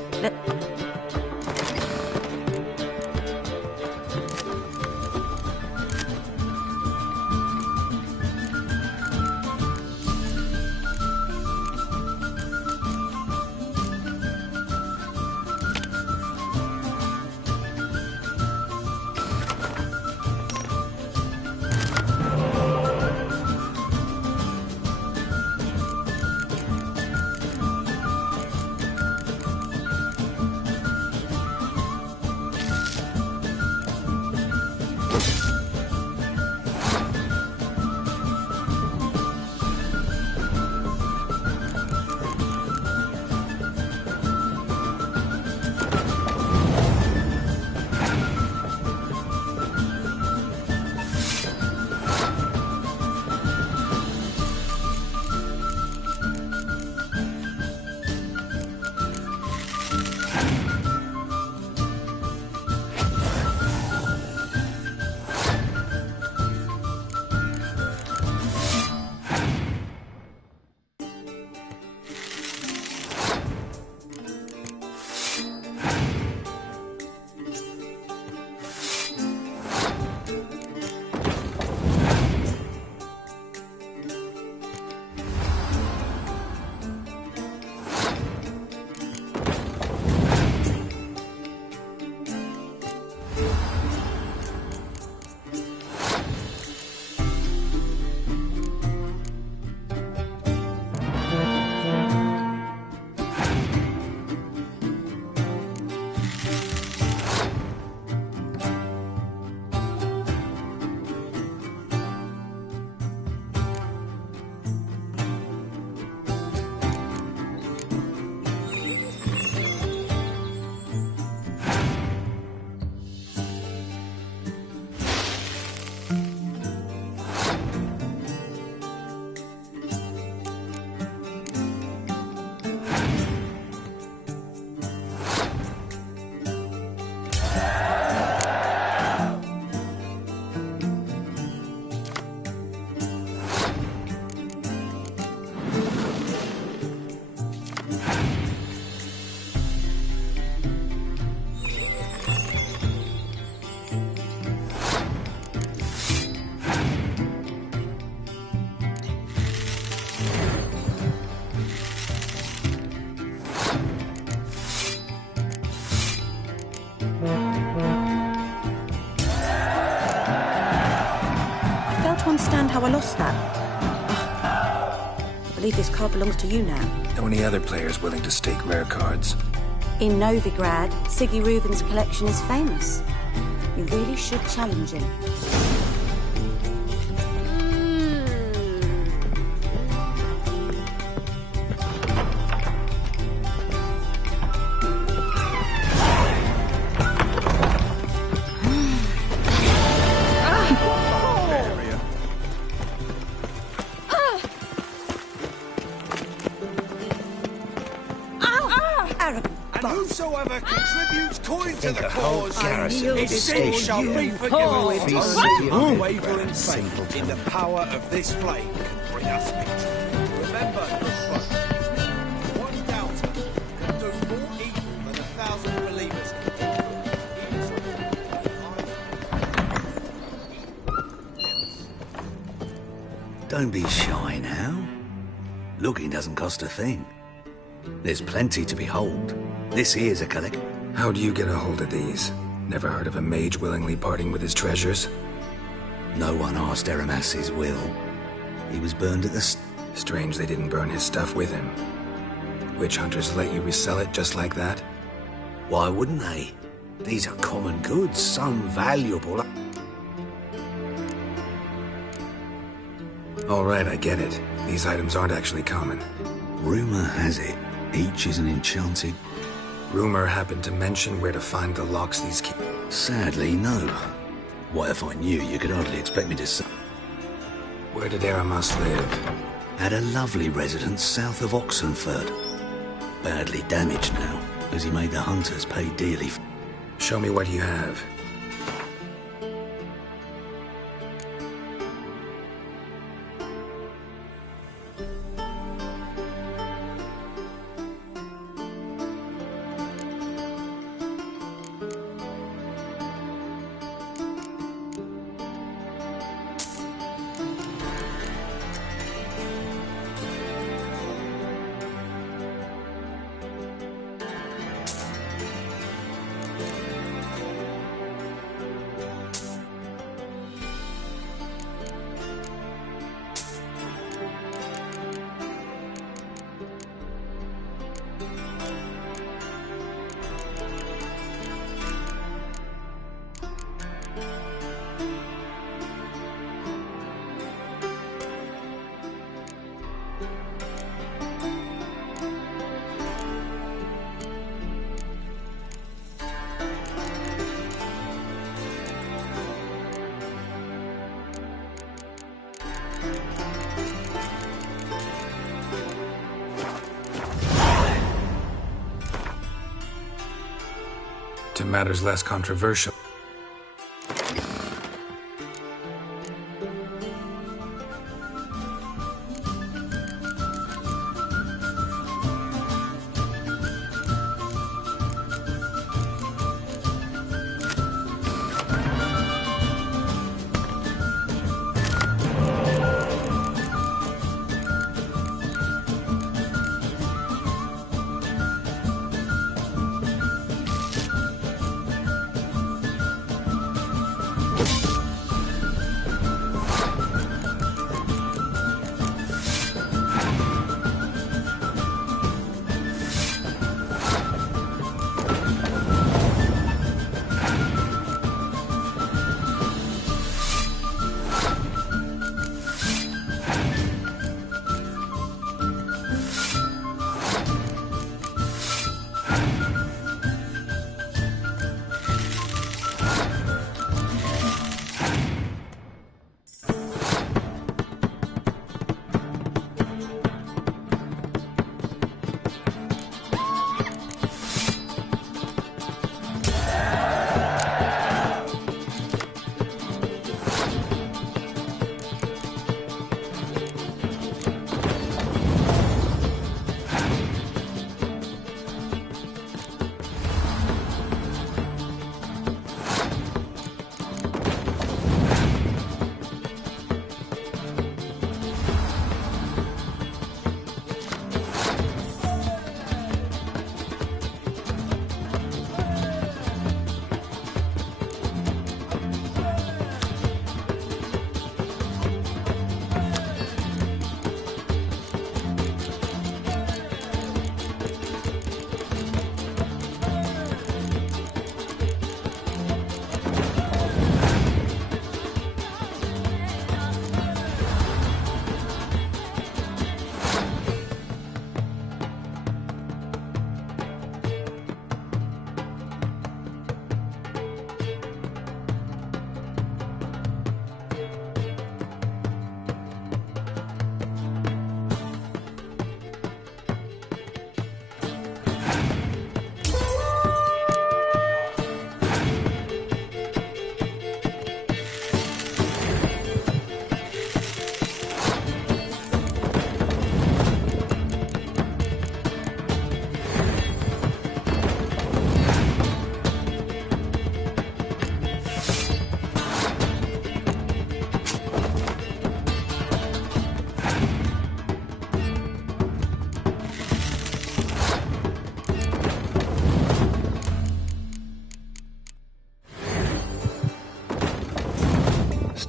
to understand how I lost that. I believe this card belongs to you now. Know any other players willing to stake rare cards? In Novigrad, Siggy Reuven's collection is famous. You really should challenge him. Whosoever contributes coin to the cause, garrison his sins shall be forgiven. Unwavering faith in the power of this flame can bring us victory. Remember, good folk, one doubter can do more evil than 1,000 believers. Don't be shy now. Looking doesn't cost a thing. There's plenty to behold. This here's a collection. How do you get a hold of these? Never heard of a mage willingly parting with his treasures? No one asked Eramas's will. He was burned at the Strange they didn't burn his stuff with him. Witch hunters let you resell it just like that? Why wouldn't they? These are common goods, some valuable. All right, I get it. These items aren't actually common. Rumor has it, each is an enchanted. Rumor happened to mention where to find the locks these keep. Sadly, no. What if I knew, you could hardly expect me to say. Where did Eramas live? At a lovely residence south of Oxenford. Badly damaged now, as he made the hunters pay dearly. Show me what you have. To matters less controversial.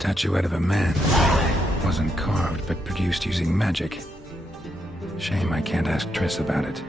Statuette of a man. Wasn't carved, but produced using magic. Shame I can't ask Triss about it.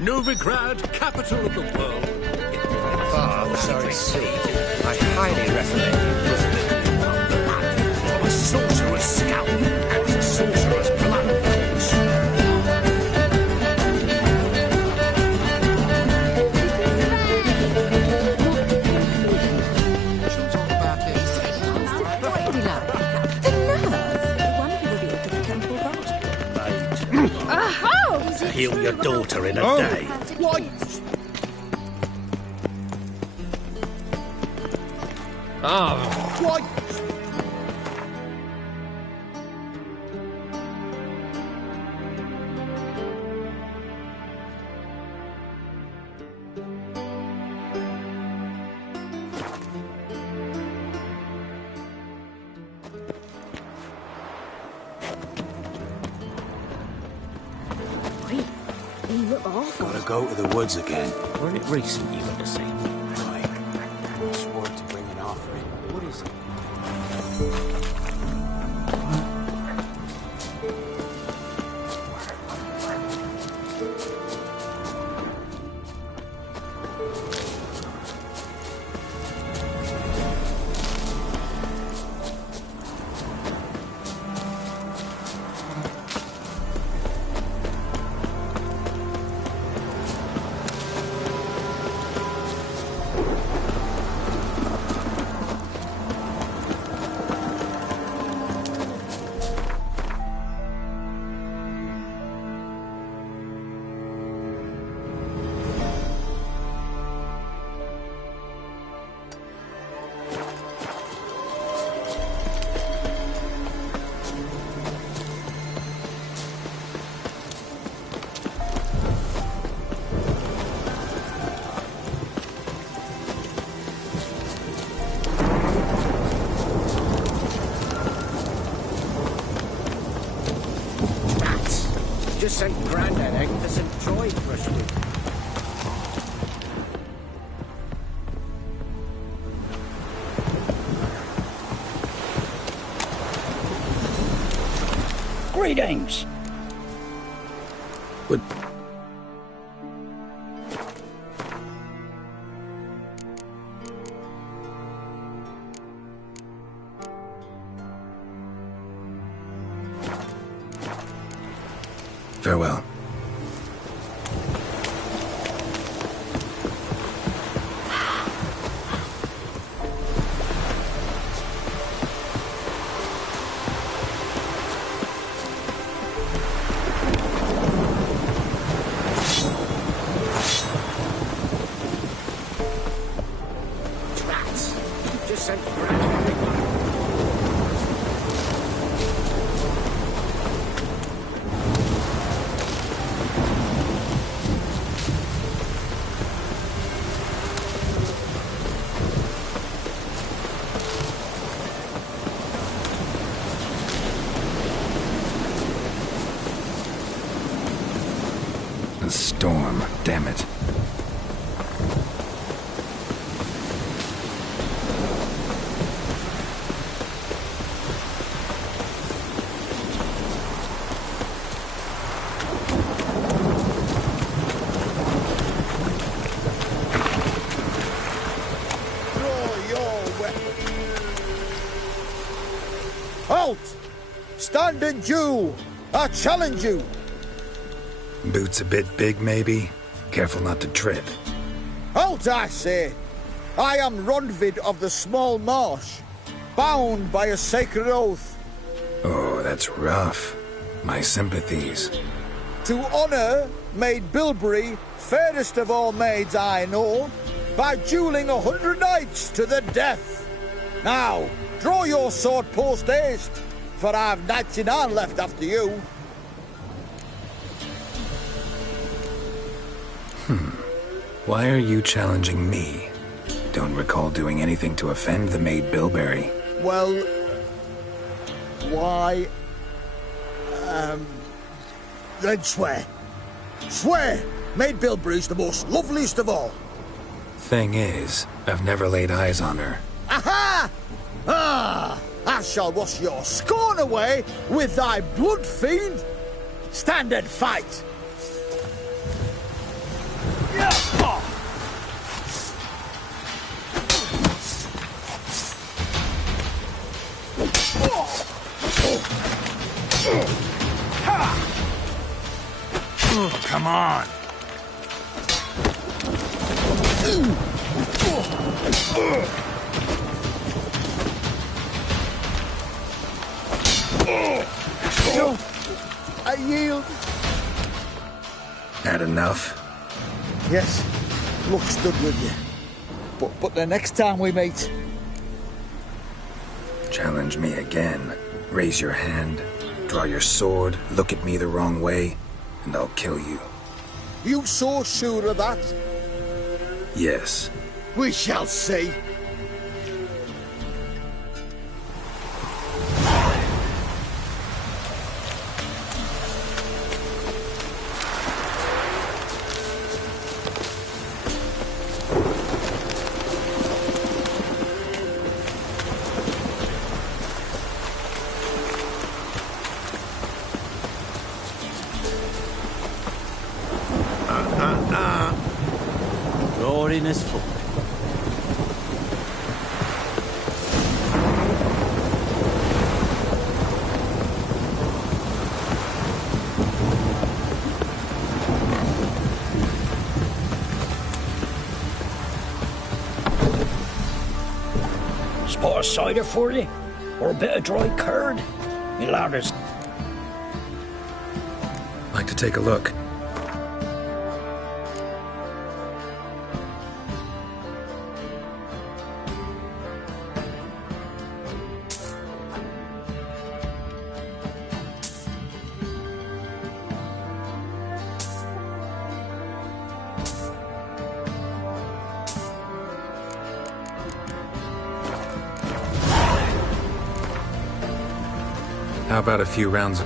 Novigrad, capital of the world. Far the sorry sea. I highly recommend you visit it. From a sorcerer's scalp and a sorcerer's blood, of course. To heal your daughter in a day. What? What? Gotta go to the woods again. Wasn't it recent you went to see him? Right. I swore to bring an offering. What is it? Just sent Grandad out to St. Troy for a swim. Greetings. But Farewell. A storm, damn it. Halt! Stand and do! I challenge you! Boots a bit big, maybe? Careful not to trip. Halt, I say! I am Rondvid of the Small Marsh, bound by a sacred oath. Oh, that's rough. My sympathies. To honour Maid Bilberry, fairest of all maids I know, by duelling 100 knights to the death. Now, draw your sword post haste, for I've 99 left after you. Why are you challenging me? Don't recall doing anything to offend the Maid Bilberry. Well, why... then swear. Swear! Maid Bilberry's the most loveliest of all. Thing is, I've never laid eyes on her. Aha! Ah! I shall wash your scorn away with thy blood, fiend! Stand and fight! Oh, come on! No, I yield. Had enough? Yes, luck stood with you. But the next time we meet... Challenge me again. Raise your hand, draw your sword, look at me the wrong way, and I'll kill you. You so sure of that? Yes. We shall see. Roaring as fuck. Spot of cider for you? Or a bit of dry curd? Me ladders. Like to take a look. How about a few rounds?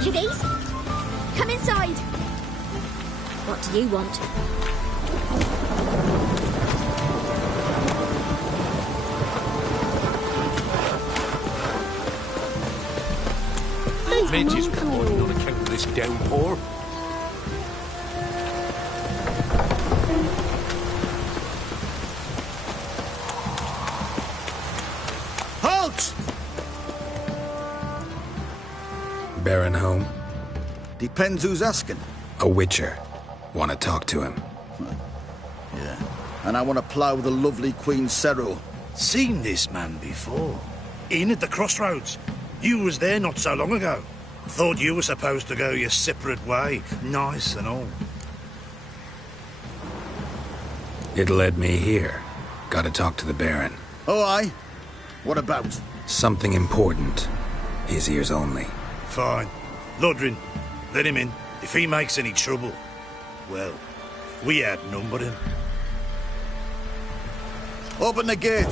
Kiddies, come inside. What do you want? Midge is recording on account of this downpour. Halt! Baron home? Depends who's asking. A witcher. Want to talk to him. Yeah. And I want to plough the lovely Queen Cero. Seen this man before. In at the crossroads. You was there not so long ago. Thought you were supposed to go your separate way. Nice and all. It led me here. Gotta talk to the Baron. Oh, aye? What about? Something important. His ears only. Fine. Lodrin, let him in. If he makes any trouble, well, we outnumber him. Open the gate.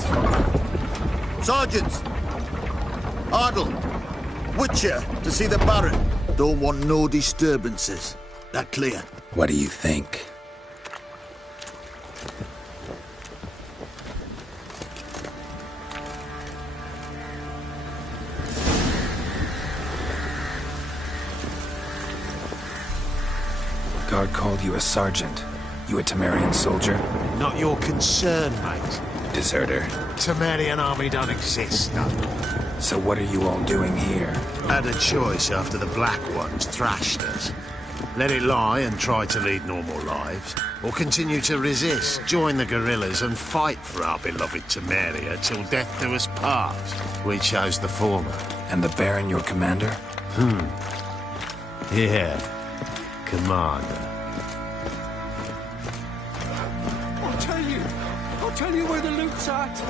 Sergeants! Ardle! Witcher, to see the Baron. Don't want no disturbances. That clear? What do you think? Guard called you a sergeant. You a Temerian soldier? Not your concern, mate. Deserter. Temerian army don't exist, no. So what are you all doing here? Had a choice after the Black Ones thrashed us. Let it lie and try to lead normal lives, or continue to resist, join the guerrillas and fight for our beloved Temeria till death do us part. We chose the former. And the Baron your commander? Yeah. Commander. I'll tell you where the loot's at.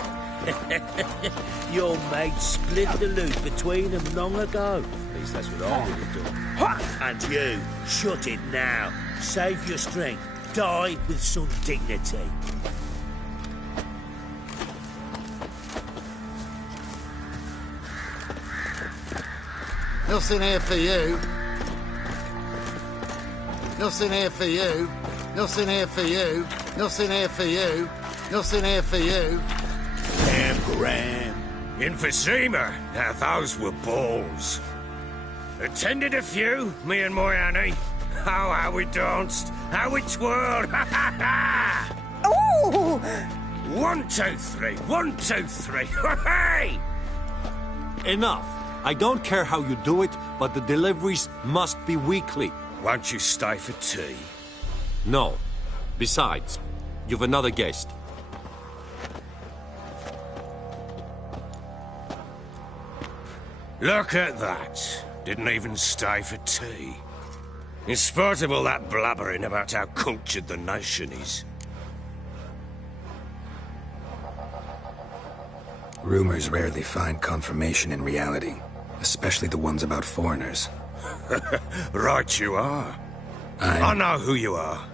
Your mate split the loot between them long ago. At least that's what I would have done. And you, shut it now. Save your strength. Die with some dignity. Nothing here for you. Nothing here for you. Nothing here for you. Nothing here for you. Nothing here for you. Damn Graham. Emphysema. Now those were balls. Attended a few, me and my Annie. how we danced, how we twirled. Ooh! 1, 2, 3. 1, 2, 3. Hey! Enough. I don't care how you do it, but the deliveries must be weekly. Won't you stay for tea? No. Besides, you've another guest. Look at that. Didn't even stay for tea. In spite of all that blabbering about how cultured the nation is. Rumors rarely find confirmation in reality, especially the ones about foreigners. Right you are. I know who you are.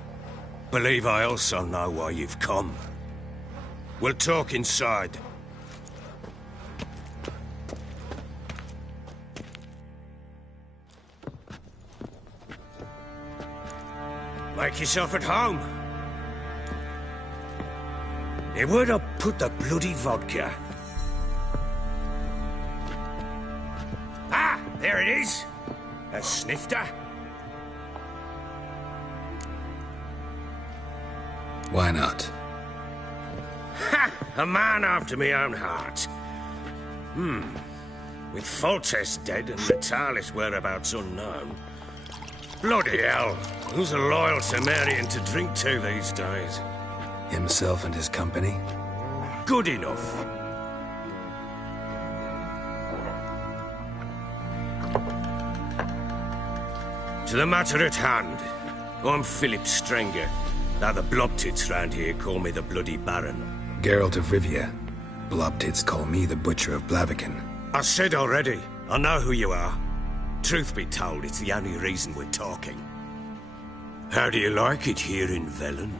Believe I also know why you've come. We'll talk inside. Make yourself at home. Hey, where'd I put the bloody vodka? Ah, there it is. A snifter. Why not? Ha! A man after me own heart. With Foltest dead and Natalis' whereabouts unknown. Bloody hell. Who's a loyal Cimmerian to drink to these days? Himself and his company? Good enough. To the matter at hand. I'm Philip Strenger. Now the Blobtits round here call me the Bloody Baron. Geralt of Rivia. Blobtits call me the Butcher of Blaviken. I said already, I know who you are. Truth be told, it's the only reason we're talking. How do you like it here in Velen?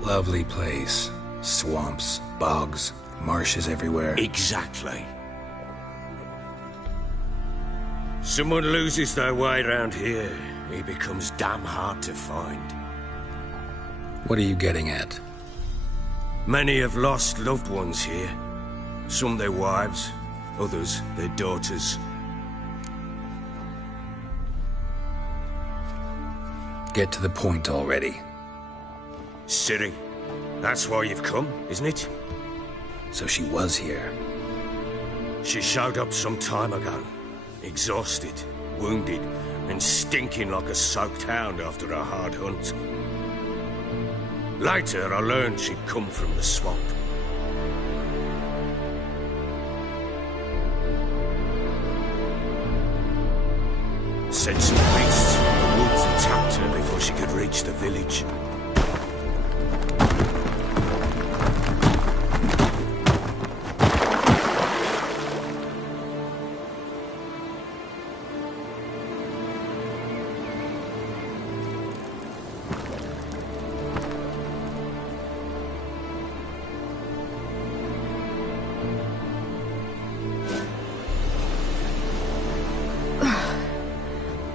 Lovely place. Swamps, bogs, marshes everywhere. Exactly. Someone loses their way round here, he becomes damn hard to find. What are you getting at? Many have lost loved ones here. Some their wives, others their daughters. Get to the point already. Ciri, that's why you've come, isn't it? So she was here. She showed up some time ago. Exhausted, wounded, and stinking like a soaked hound after a hard hunt. Later, I learned she'd come from the swamp. Said some beasts from the woods attacked her before she could reach the village.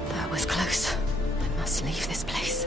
That was close. I must leave this place.